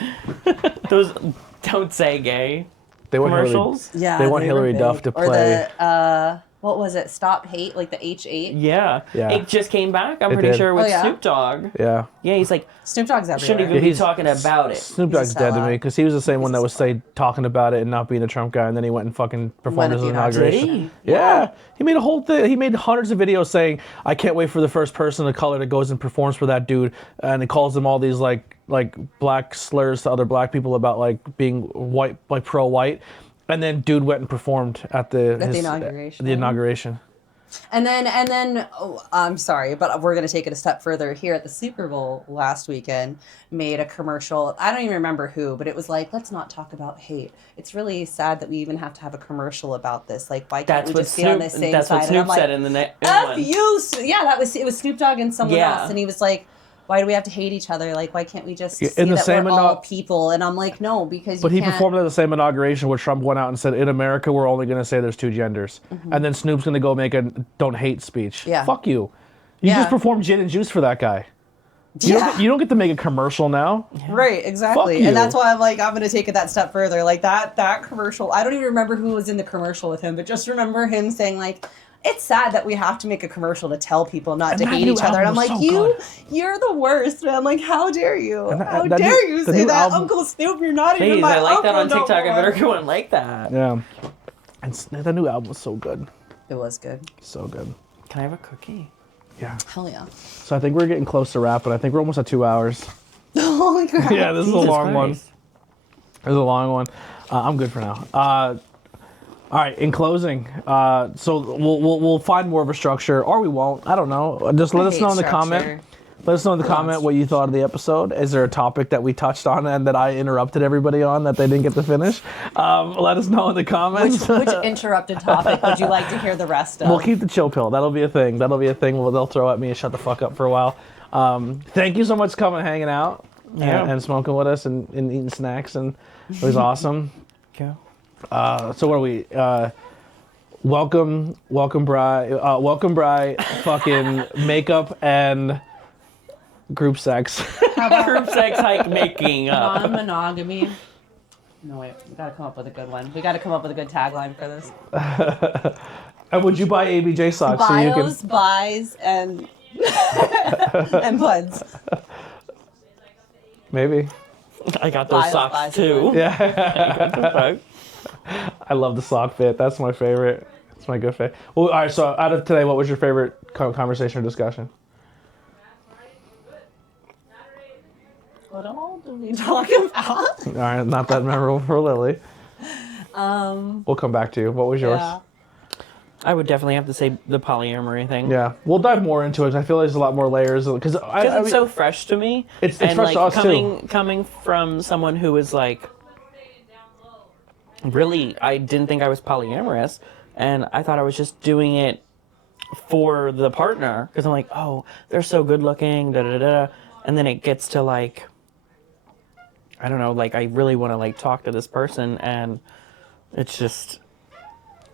Those don't say gay they commercials. They want Hillary Duff to play. Or the, what was it? Stop Hate, like the H8. Yeah. It just came back, I'm pretty sure, with Snoop Dogg. Yeah. Yeah, he's like, Snoop Dogg's everywhere. Shouldn't even be talking about it. Snoop Dogg's dead to me, because he was the same one that was talking about it and not being a Trump guy, and then he went and fucking performed his inauguration. Did he? Yeah. He made a whole thing. He made hundreds of videos saying, I can't wait for the first person of color that goes and performs for that dude, and he calls them all these like black slurs to other black people about like being white, like pro-white. And then dude went and performed at the inauguration. And then I'm sorry, but we're going to take it a step further. Here at the Super Bowl last weekend, made a commercial. I don't even remember who, but it was like, let's not talk about hate. It's really sad that we even have to have a commercial about this. Like, why can't we just be on the same side? That's what Snoop said in the one. Yeah, it was Snoop Dogg and someone else, and he was like, why do we have to hate each other? Like, why can't we just see that we're all people? And I'm like, no, because But he performed at the same inauguration where Trump went out and said, in America, we're only going to say there's two genders. Mm-hmm. And then Snoop's going to go make a don't hate speech. Yeah. Fuck you. You just performed Gin and Juice for that guy. You don't get to make a commercial now. Right, exactly. And that's why I'm like, I'm going to take it that step further. Like, that commercial, I don't even remember who was in the commercial with him, but just remember him saying, like, it's sad that we have to make a commercial to tell people not to hate each other. And I'm like, you're the worst, man. Like, how dare you? How dare you say that, Uncle Snoop? You're not even my uncle. I like that on TikTok. I better go and like that. Yeah. And the new album was so good. It was good. So good. Can I have a cookie? Yeah. Hell yeah. So I think we're getting close to wrap, but I think we're almost at 2 hours. Holy crap. Yeah, this is a long one. This is a long one. I'm good for now. All right, in closing, so we'll find more of a structure, or we won't. I don't know. Just let us know in the comment. Let us know in the comment what you thought of the episode. Is there a topic that we touched on and that I interrupted everybody on that they didn't get to finish? Let us know in the comments. Which interrupted topic would you like to hear the rest of? We'll keep the chill pill. That'll be a thing. They'll throw at me and shut the fuck up for a while. Thank you so much for coming and hanging out and smoking with us and eating snacks. And it was awesome. Yeah. So what are we? Welcome, Bryatt, fucking makeup and group sex. How about group sex hike making up? Non-monogamy. No, wait, we gotta come up with a good one. We gotta come up with a good tagline for this. And would you buy ABJ socks? Bios, buys, and Budz. Maybe. I got those socks too. Yeah. I love the sock fit. That's my favorite. It's my good fit. Well, all right. So out of today, what was your favorite conversation or discussion? What all do we talk about? All right, not that memorable for Lily. We'll come back to you. What was yours? Yeah. I would definitely have to say the polyamory thing. Yeah, we'll dive more into it. I feel like there's a lot more layers because it's so fresh to me. It's fresh like, to us too. Coming from someone who is like, really, I didn't think I was polyamorous, and I thought I was just doing it for the partner because I'm like, oh, they're so good looking, da da da, and then it gets to like, I don't know, like I really want to like talk to this person, and it's just.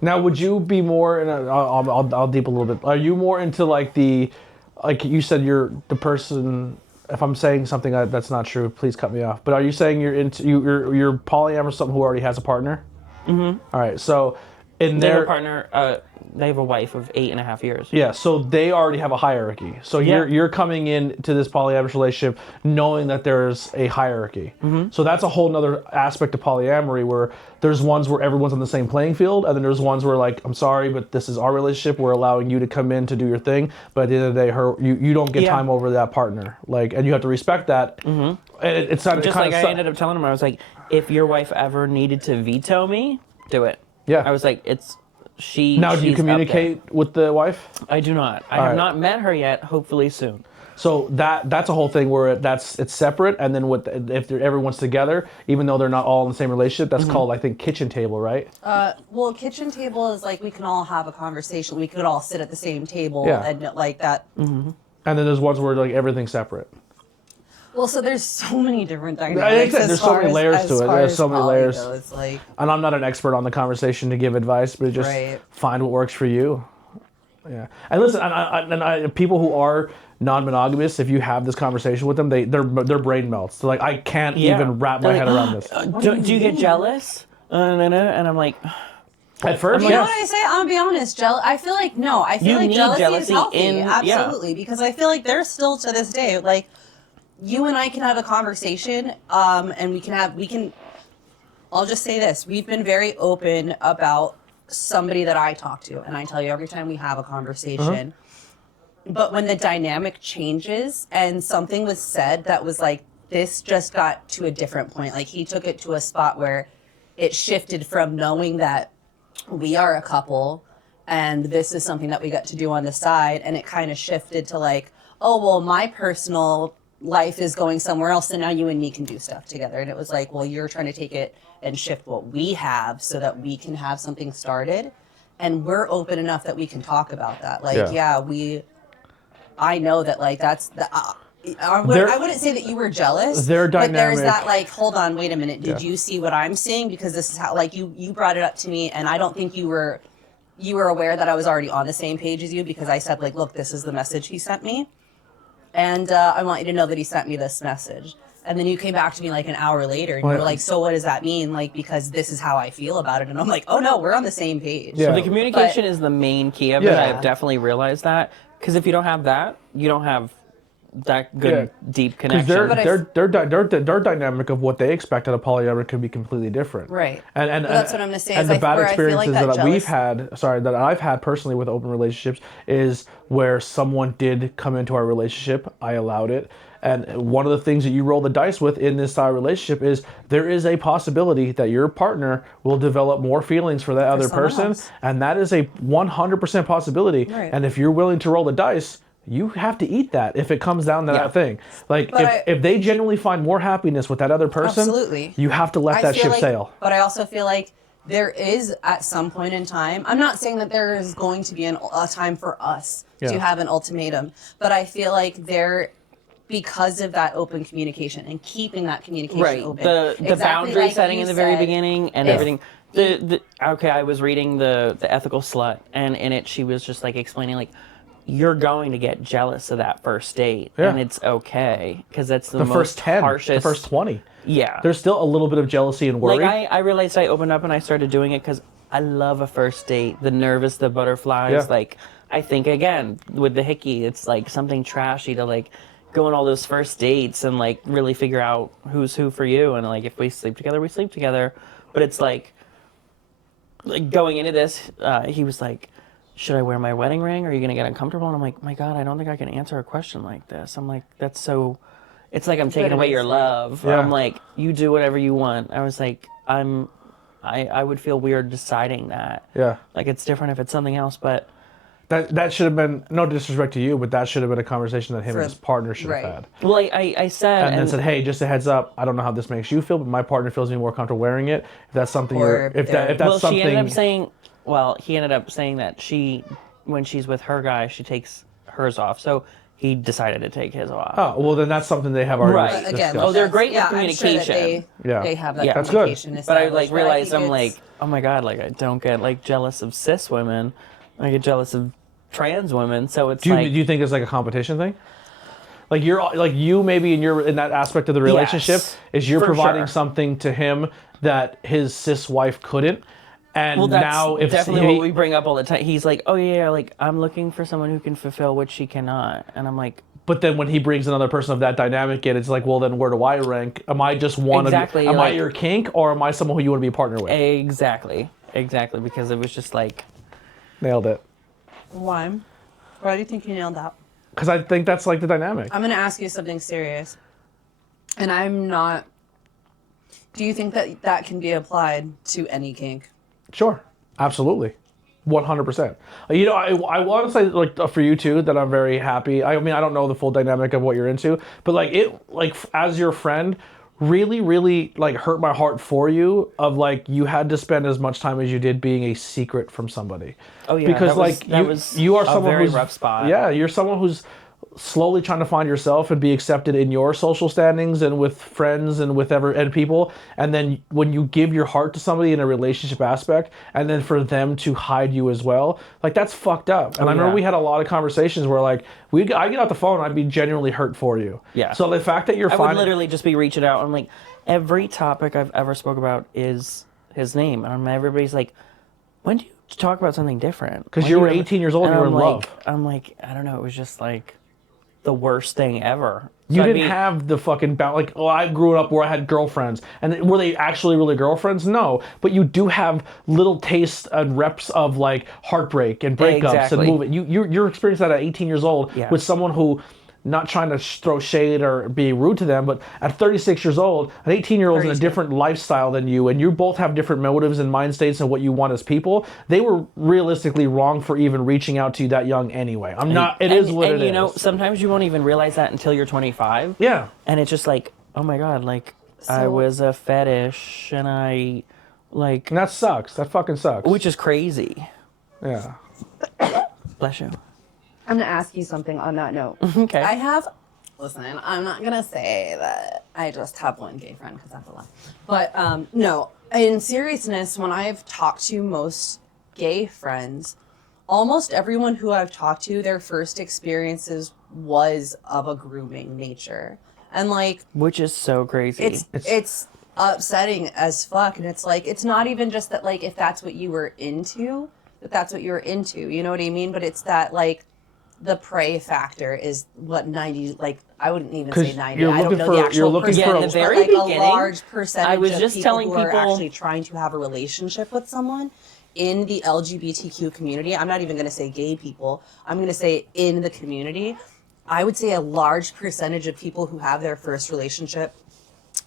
Now, would you be more? I'll deep a little bit. Are you more into like like you said, you're the person. If I'm saying something that's not true, please cut me off. But are you saying you're polyamorous, someone who already has a partner? Mm-hmm. All right. So in they have a partner. They have a wife of 8.5 years. Yeah. So they already have a hierarchy. So you're coming into this polyamorous relationship knowing that there's a hierarchy. Mm-hmm. So that's a whole nother aspect of polyamory where there's ones where everyone's on the same playing field, and then there's ones where like, I'm sorry, but this is our relationship. We're allowing you to come in to do your thing, but at the end of the day, you don't get time over that partner. Like, and you have to respect that. Mm-hmm. And it's not just like I ended up telling him, I was like, if your wife ever needed to veto me, do it. Yeah. I was like, it's. Now, do you communicate with the wife? I do not. I have not met her yet. Hopefully soon. So that's a whole thing where it's separate, and then if everyone's together, even though they're not all in the same relationship, that's called, I think, kitchen table, right? Well, kitchen table is like we can all have a conversation. We could all sit at the same table and like that. And then there's ones where like everything's separate. Well, so there's so many different dynamics. There's so many layers to it. There's so many layers. Goes, like, and I'm not an expert on the conversation to give advice, but just find what works for you. Yeah. And listen, people who are non-monogamous, if you have this conversation with them, their brain melts. They're like, I can't even wrap my head around this. Do you get jealous? And I'm like, at first, you know what I say? I'm gonna be honest. I feel like no. I feel like jealousy is healthy. Absolutely, because I feel like there's still to this day, like you and I can have a conversation, and we can. I'll just say this: we've been very open about somebody that I talk to, and I tell you every time we have a conversation. But when the dynamic changes and something was said that was like, this just got to a different point. Like he took it to a spot where it shifted from knowing that we are a couple and this is something that we got to do on the side, and it kind of shifted to like, oh, well, my personal life is going somewhere else, and now you and me can do stuff together. And it was like, well, you're trying to take it and shift what we have so that we can have something started, and we're open enough that we can talk about that. Like, I know that like that's the I wouldn't say that you were jealous, but there's that like, hold on, wait a minute, did you see what I'm seeing? Because this is how, like, you brought it up to me, and I don't think you were aware that I was already on the same page as you, because I said like, look, this is the message he sent me, and I want you to know that he sent me this message. And then you came back to me like an hour later, and you were like, so what does that mean? Like, because this is how I feel about it. And I'm like, oh no, we're on the same page. So the communication is the main key of it. I've definitely realized that. Because if you don't have that, you don't have that good, deep connection. Their dynamic of what they expect out of polyamory could be completely different. Right. And that's what I'm going to say. And the bad experiences that I've had personally with open relationships is where someone did come into our relationship, I allowed it. And one of the things that you roll the dice with in this style relationship is there is a possibility that your partner will develop more feelings for that other person. Else. And that is a 100% possibility. Right. And if you're willing to roll the dice, you have to eat that if it comes down to that thing. Like, if they genuinely find more happiness with that other person, you have to let that ship sail. But I also feel like there is, at some point in time, I'm not saying that there is going to be a time for us to have an ultimatum, but I feel like because of that open communication and keeping that communication open. The boundary setting in the very beginning and everything. I was reading the Ethical Slut, and in it she was just like explaining like, you're going to get jealous of that first date, and it's okay, because that's the most first 10, harshest. The first 20. Yeah. There's still a little bit of jealousy and worry. Like I realized I opened up and I started doing it because I love a first date. The nervous, the butterflies. Like, I think again with the hickey, it's like something trashy to like go on all those first dates and like really figure out who's who for you, and like if we sleep together, we sleep together. But it's like going into this, he was like, should I wear my wedding ring? Are you gonna get uncomfortable? And I'm like, my God, I don't think I can answer a question like this. I'm like, that's so, it's like I'm taking away your love. I'm like, you do whatever you want. I was like, I would feel weird deciding that. Yeah. Like, it's different if it's something else, but that should have been, no disrespect to you, but that should have been a conversation that him and his partner should have had. Well, I said, and then said, hey, just a heads up, I don't know how this makes you feel, but my partner feels me more comfortable wearing it. If that's something if that's something. She ended up saying, he ended up saying that when she's with her guy, she takes hers off. So he decided to take his off. Oh, well, then that's something they have already discussed. Again, they're great with communication. Sure they have that that's communication. Good. But I like realized I'm like, oh my God, like I don't get like jealous of cis women. I get jealous of trans women. So it's do you think it's like a competition thing? Like you maybe in that aspect of the relationship is you're providing something to him that his cis wife couldn't. And that's now, if definitely what we bring up all the time. He's like, "Oh yeah, like I'm looking for someone who can fulfill what she cannot," and I'm like, but then when he brings another person of that dynamic in, it's like, well, then where do I rank? Am I just one of you? Am I your kink, or am I someone who you want to be a partner with? Exactly, because it was just like, nailed it. Why? Why do you think you nailed that? Because I think that's like the dynamic. I'm gonna ask you something serious, and I'm not. Do you think that can be applied to any kink? Sure, absolutely. 100%. You know, I want to say, like, for you too, that I'm very happy. I mean, I don't know the full dynamic of what you're into, but like as your friend, really, really like hurt my heart for you of like you had to spend as much time as you did being a secret from somebody. Oh yeah, because you are someone very who's rough spot. Yeah, you're someone who's slowly trying to find yourself and be accepted in your social standings and with friends and with and people, and then when you give your heart to somebody in a relationship aspect and then for them to hide you as well, like that's fucked up. And I remember we had a lot of conversations where like I get off the phone, I'd be genuinely hurt for you. Yeah. So the fact that I would literally just be reaching out. I'm like, every topic I've ever spoke about is his name, and everybody's like, when do you talk about something different? Because you were 18 years old and you were in love. I'm like, I don't know, it was just like the worst thing ever. You didn't have the fucking like, oh, I grew up where I had girlfriends. And were they actually really girlfriends? No. But you do have little tastes and reps of like heartbreak and breakups and moving. You're experiencing that at 18 years old with someone who, not trying to throw shade or be rude to them, but at 36 years old, an 18-year-old is in a different lifestyle than you, and you both have different motives and mind states and what you want as people. They were realistically wrong for even reaching out to you that young anyway. It is what it is. And you know, sometimes you won't even realize that until you're 25. Yeah. And it's just like, oh my God, like, I was a fetish, and I, like... And that sucks. That fucking sucks. Which is crazy. Yeah. Bless you. I'm going to ask you something on that note. Okay. Listen, I'm not going to say that I just have one gay friend because that's a lie. But no, in seriousness, when I've talked to most gay friends, almost everyone who I've talked to, their first experiences was of a grooming nature. And like... Which is so crazy. It's upsetting as fuck. And it's like, it's not even just that, like, if that's what you were into, that's what you're into. You know what I mean? But it's that, like... The prey factor is what 90, like I wouldn't even say 90. I don't know the actual percentage, in the very but like beginning, a large percentage I was of just people telling who are actually trying to have a relationship with someone in the LGBTQ community. I'm not even going to say gay people. I'm going to say in the community. I would say a large percentage of people who have their first relationship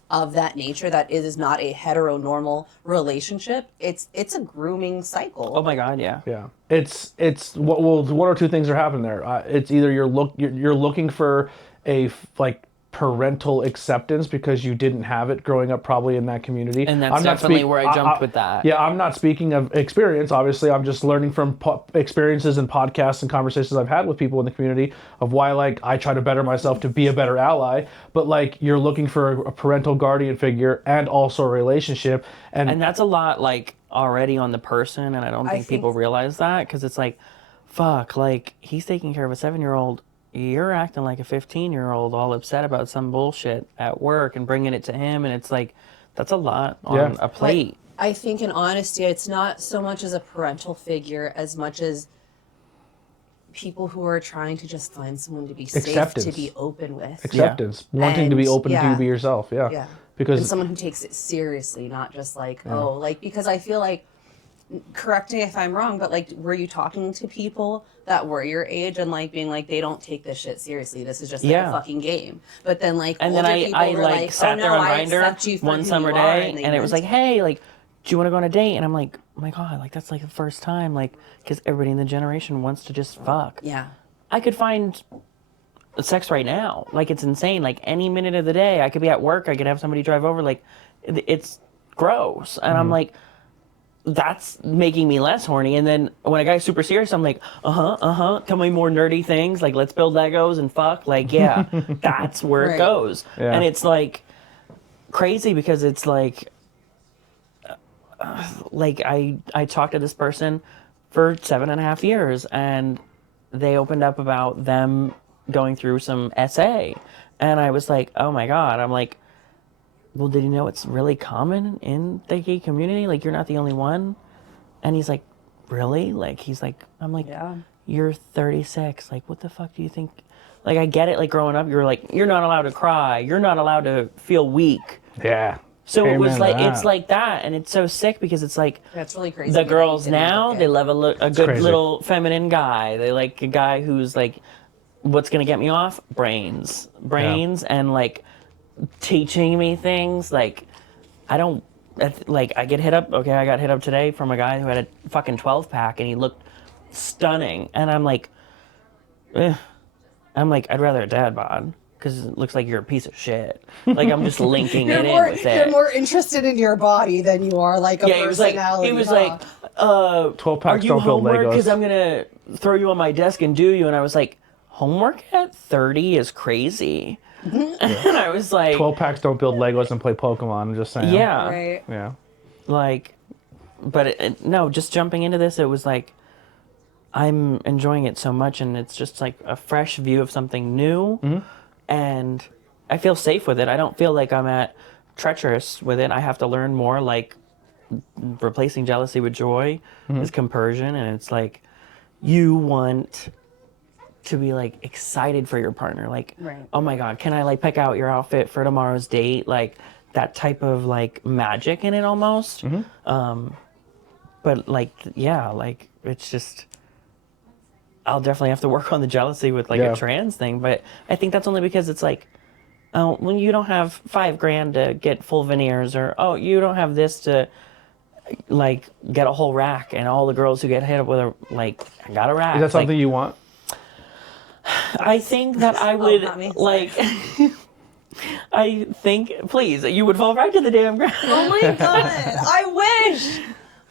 of that nature, that is not a heteronormal relationship, it's a grooming cycle. Oh my God, yeah. Yeah. It's well, one or two things are happening there. It's either you're looking for a like parental acceptance because you didn't have it growing up probably in that community. And that's definitely where I jumped with that. Yeah, I'm not speaking of experience. Obviously, I'm just learning from experiences and podcasts and conversations I've had with people in the community of why like I try to better myself to be a better ally. But like you're looking for a parental guardian figure and also a relationship. And that's a lot like already on the person, and I don't think people realize that because it's like, fuck, like he's taking care of a 7-year-old. You're acting like a 15-year-old all upset about some bullshit at work and bringing it to him, and it's like, that's a lot on a plate. I think in honesty, it's not so much as a parental figure as much as people who are trying to just find someone to be safe, to be open with. Acceptance. Wanting to be open to be yourself, Yeah. Because and someone who takes it seriously, not just like, because I feel like, correct me if I'm wrong, but like, were you talking to people that were your age and like being like, they don't take this shit seriously, this is just like a fucking game? But then like, and then I like sat there on Grindr one summer day, and it was like, hey, like, do you want to go on a date? And I'm like, oh my God, like that's like the first time, like, because everybody in the generation wants to just fuck. Yeah. I could find sex right now, like it's insane. Like any minute of the day, I could be at work, I could have somebody drive over, like it's gross, and I'm like, that's making me less horny. And then when a guy's super serious, I'm like, tell me more nerdy things, like let's build Legos and fuck, like yeah, that's where it goes. And it's like crazy because it's like I talked to this person for 7.5 years, and they opened up about them going through some SA, and I was like, oh my God. I'm like, well, did you know it's really common in the gay community? Like, you're not the only one. And he's like, really? Like, he's like, I'm like, you're 36. Like, what the fuck do you think? Like, I get it. Like, growing up, you're like, you're not allowed to cry. You're not allowed to feel weak. Yeah. So it was like, it's like that. And it's so sick because it's like, that's really crazy. The girls now, they love a good little feminine guy. They like a guy who's like, what's going to get me off? Brains. And like, teaching me things. Like, I don't like I get hit up. Okay, I got hit up today from a guy who had a fucking 12-pack and he looked stunning, and I'm like, I'd rather a dad bod because it looks like you're a piece of shit. Like I'm just linking it in with it. You're more interested in your body than you are like a personality. He was like, 12 packs don't build Legos. Because I'm gonna throw you on my desk and do you. And I was like, homework at 30 is crazy. And I was like, 12 packs don't build Legos and play Pokemon. I'm just saying. Yeah. Right. Yeah. Like, but no, just jumping into this, it was like, I'm enjoying it so much, and it's just like a fresh view of something new, and I feel safe with it. I don't feel like I'm at treacherous with it. I have to learn more, like replacing jealousy with joy is compersion, and it's like you want to be like excited for your partner, like, oh my God, can I like pick out your outfit for tomorrow's date? Like that type of like magic in it almost. But like, yeah, like it's just, I'll definitely have to work on the jealousy with like a trans thing, but I think that's only because it's like, oh, when you don't have $5,000 to get full veneers, or oh, you don't have this to like get a whole rack, and all the girls who get hit up with a like got a rack. Is that something like, you want? I think that I would like. I think, please, you would fall right to the damn ground. Oh my God, I wish.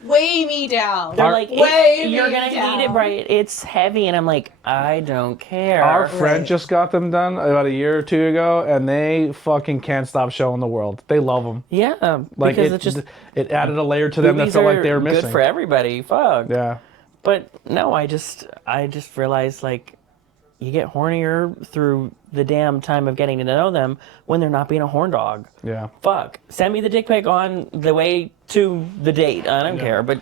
Weigh me down. They're like, you're gonna need it, Bryatt. It's heavy, and I'm like, I don't care. Our friend just got them done about a year or two ago, and they fucking can't stop showing the world. They love them. Yeah, like because it added a layer to them that felt like they were missing. Good for everybody. Fuck. Yeah. But no, I just realized like, you get hornier through the damn time of getting to know them when they're not being a horn dog. Yeah. Fuck. Send me the dick pic on the way to the date. I don't care, but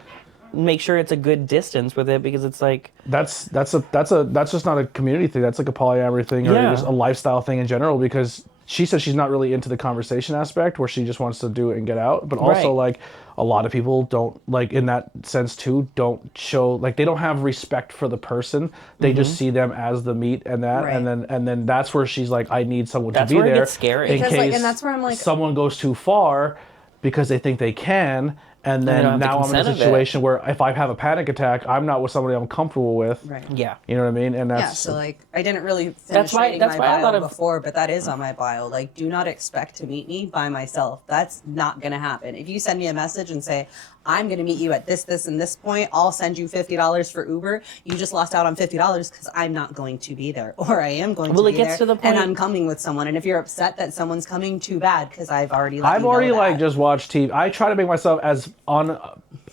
make sure it's a good distance with it, because it's like that's just not a community thing. That's like a polyamory thing, or just a lifestyle thing in general, because she says she's not really into the conversation aspect where she just wants to do it and get out, but also like a lot of people don't, like in that sense too, don't show, like they don't have respect for the person. They just see them as the meat and that, and then that's where she's like, I need someone to be where there it gets scary. in because, case like, and that's where I'm like, someone goes too far because they think they can. And then now I'm in a situation where if I have a panic attack, I'm not with somebody I'm comfortable with. Right. Yeah. You know what I mean? And that's so like I didn't really finish reading my bio before, but that is on my bio. Like, do not expect to meet me by myself. That's not gonna happen. If you send me a message and say, I'm gonna meet you at this, and this point, I'll send you $50 for Uber. You just lost out on $50 because I'm not going to be there, or I am going to be there, to the point, and I'm coming with someone. And if you're upset that someone's coming, too bad, because I've already like just watched TV. I try to make myself as on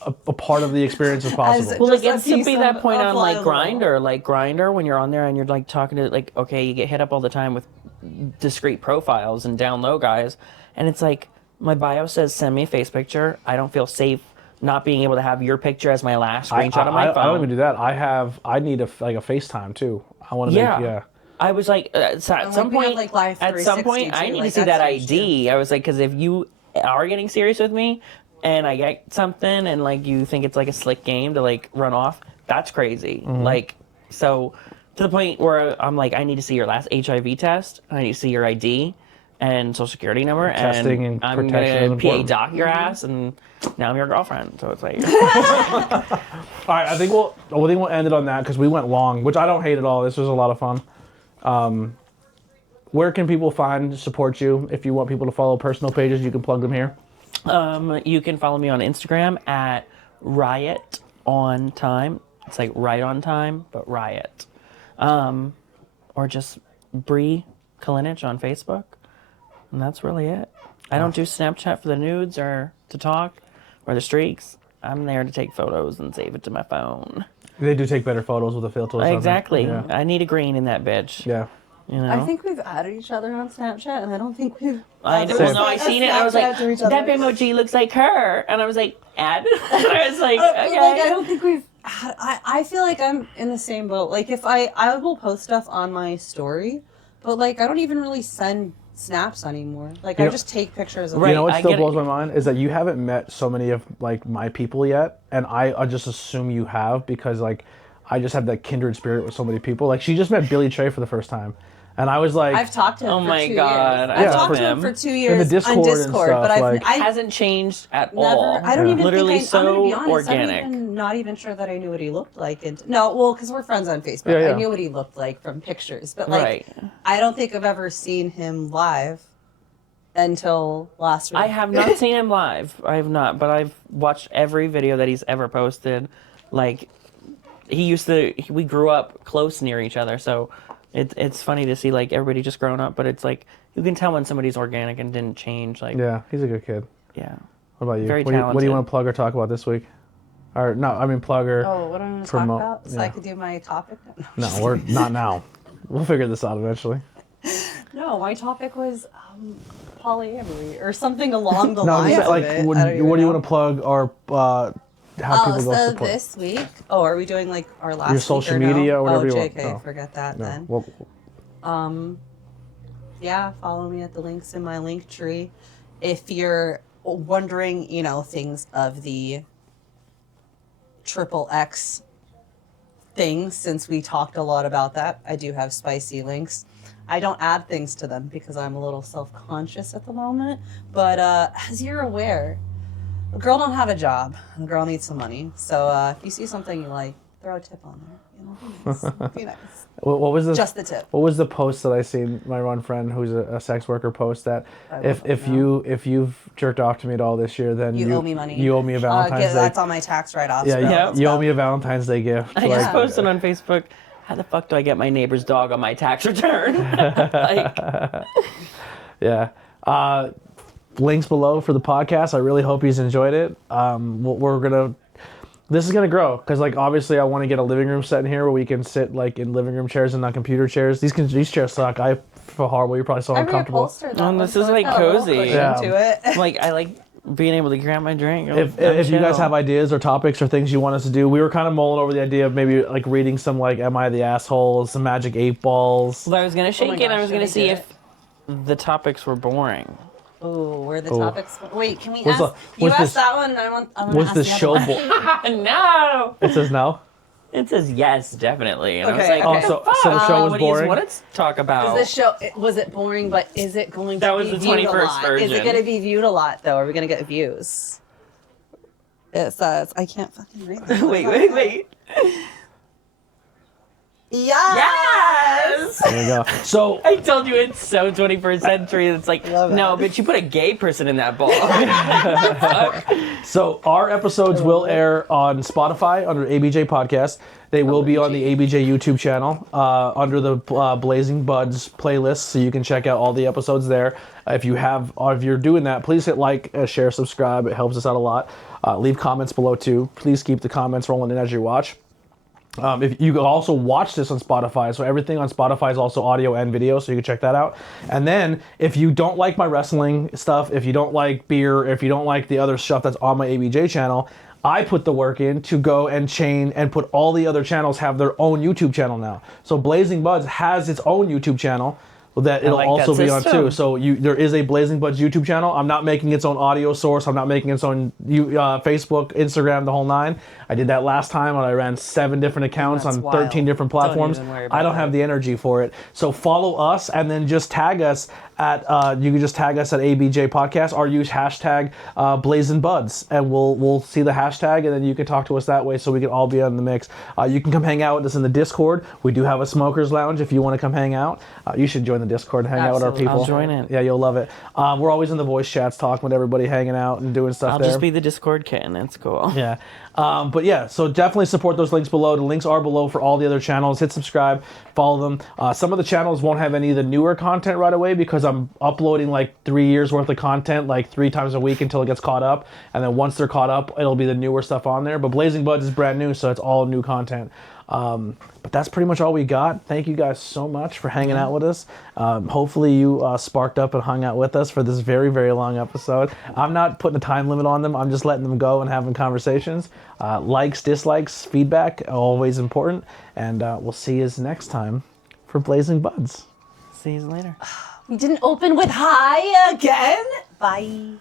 a part of the experience as possible. Well, it gets to be that point on like Grindr, when you're on there and you're like talking to like, okay, you get hit up all the time with discreet profiles and down low guys, and it's like my bio says send me a face picture. I don't feel safe not being able to have your picture as my last screenshot on my phone. I don't even do that. I need a FaceTime too. I want to make I was like, at some point, I need to see that ID. I was like, because if you are getting serious with me and I get something and like you think it's like a slick game to like run off, that's crazy. Like, so to the point where I'm like, I need to see your last HIV test. I need to see your ID and social security number, testing and I'm gonna PA doc your ass, and now I'm your girlfriend. So it's like, all right. I think we'll end it on that because we went long, which I don't hate at all. This was a lot of fun. Where can people support you? If you want people to follow personal pages, you can plug them here. You can follow me on Instagram at Riot on Time. It's like right on time, but Riot. Or just Bree Kalinich on Facebook. And that's really it. I don't do Snapchat for the nudes or to talk or the streaks. I'm there to take photos and save it to my phone. They do take better photos with a filter. Exactly. Yeah. I need a green in that bitch. Yeah. You know? I think we've added each other on Snapchat, and I don't think we've. I seen it. I was like, that emoji looks like her, and I was like, add. I was like, okay. Like, I don't think we've. I feel like I'm in the same boat. Like, if I will post stuff on my story, but like I don't even really send snaps anymore. Like, I just take pictures of You know what still blows my mind is that you haven't met so many of like my people yet, and I just assume you have because like I just have that kindred spirit with so many people. Like, she just met Billy Trey for the first time, And I was like, I've talked to him for 2 years. I've talked to him for 2 years in the Discord on Discord, and stuff, but it hasn't changed at all. I don't even literally think so I'm gonna be honest, organic. I'm not even sure that I knew what he looked like. Because we're friends on Facebook. Yeah, yeah. I knew what he looked like from pictures, but I don't think I've ever seen him live until last week. I have not seen him live. I have not, but I've watched every video that he's ever posted. Like, we grew up close near each other, so it's funny to see like everybody just grown up, but it's like you can tell when somebody's organic and didn't change. Like, yeah, he's a good kid. Yeah. What about you? Very what do you want to plug or talk about this week? Or no, I mean plug or what am I going to talk about? So I could do my topic? No, we're not now. We'll figure this out eventually. No, my topic was polyamory or something along the lines of like, it. what do you want to plug or have people go support? This week? Oh, are we doing like our last your social week or media or whatever you JK, want? No. Forget that No. then. Well, yeah, follow me at the links in my link tree. If you're wondering, things of the XXX thing, since we talked a lot about that, I do have spicy links. I don't add things to them because I'm a little self-conscious at the moment. But as you're aware, a girl don't have a job. A girl needs some money. So if you see something you like, throw a tip on there. Be nice. Be nice. What was this? Just the tip. What was the post that I seen my one friend who's a sex worker post that if you've jerked off to me at all this year, then you owe me money. You owe me a Valentine's Day. That's on my tax write-offs. Yeah, you owe me a Valentine's Day gift. I just posted on Facebook. How the fuck do I get my neighbor's dog on my tax return? Yeah. Links below for the podcast. I really hope he's enjoyed it. This is gonna grow because, like, obviously, I want to get a living room set in here where we can sit like in living room chairs and not computer chairs. These chairs suck. I feel horrible. You're probably so uncomfortable. This is like cozy. Yeah. Like I like being able to grab my drink. If you guys have ideas or topics or things you want us to do, we were kind of mulling over the idea of maybe like reading some like Am I the Asshole, some Magic 8 Balls. Well, I was gonna shake it. I was gonna see if the topics were boring. Oh, where the topics? Wait, can we ask? You asked that one. I want to was ask the the show other one. No. It says no. It says yes, definitely. And Okay, I was like, okay. So the show was boring. What did talk about? Is this show? Was it boring? But is it going to That was be the viewed a 21st lot? version. Is it going to be viewed a lot though? Are we going to get views? It says I can't fucking read this. Wait. Yes! There you go. So I told you it's so 21st century. It's like, no, but you put a gay person in that ball. So our episodes will air on Spotify under ABJ Podcast. They will be on the ABJ YouTube channel under the Blazing Budz playlist, so you can check out all the episodes there. If you're doing that, please hit like, share, subscribe. It helps us out a lot. Leave comments below too. Please keep the comments rolling in as you watch. If you can also watch this on Spotify, so everything on Spotify is also audio and video, so you can check that out. And then, if you don't like my wrestling stuff, if you don't like beer, if you don't like the other stuff that's on my ABJ channel, I put the work in to go and chain and put all the other channels have their own YouTube channel now. So Blazing Budz has its own YouTube channel that it'll also be on too. So there is a Blazing Budz YouTube channel. I'm not making its own audio source. I'm not making its own Facebook, Instagram, the whole nine. I did that last time when I ran 7 different accounts on 13 different platforms. I don't have the energy for it. So follow us and then just tag us at, you can just tag us at ABJ Podcast or use hashtag Blazing Budz, and we'll see the hashtag, and then you can talk to us that way so we can all be on the mix. You can come hang out with us in the Discord. We do have a smokers lounge if you want to come hang out. You should join the Discord and hang out with our people. I'll join it. Yeah, you'll love it. We're always in the voice chats talking with everybody, hanging out and doing stuff there. I'll just be the Discord kitten. It's cool. Yeah. But yeah, so definitely support those links below. The links are below for all the other channels. Hit subscribe, follow them. Some of the channels won't have any of the newer content right away because I'm uploading like 3 years worth of content like 3 times a week until it gets caught up. And then once they're caught up, it'll be the newer stuff on there. But Blazing Budz is brand new, so it's all new content. But that's pretty much all we got. Thank you guys so much for hanging out with us. Hopefully you sparked up and hung out with us for this very, very long episode. I'm not putting a time limit on them. I'm just letting them go and having conversations. Likes, dislikes, feedback, always important. And we'll see you next time for Blazing Budz. See you later. We didn't open with hi again. Bye.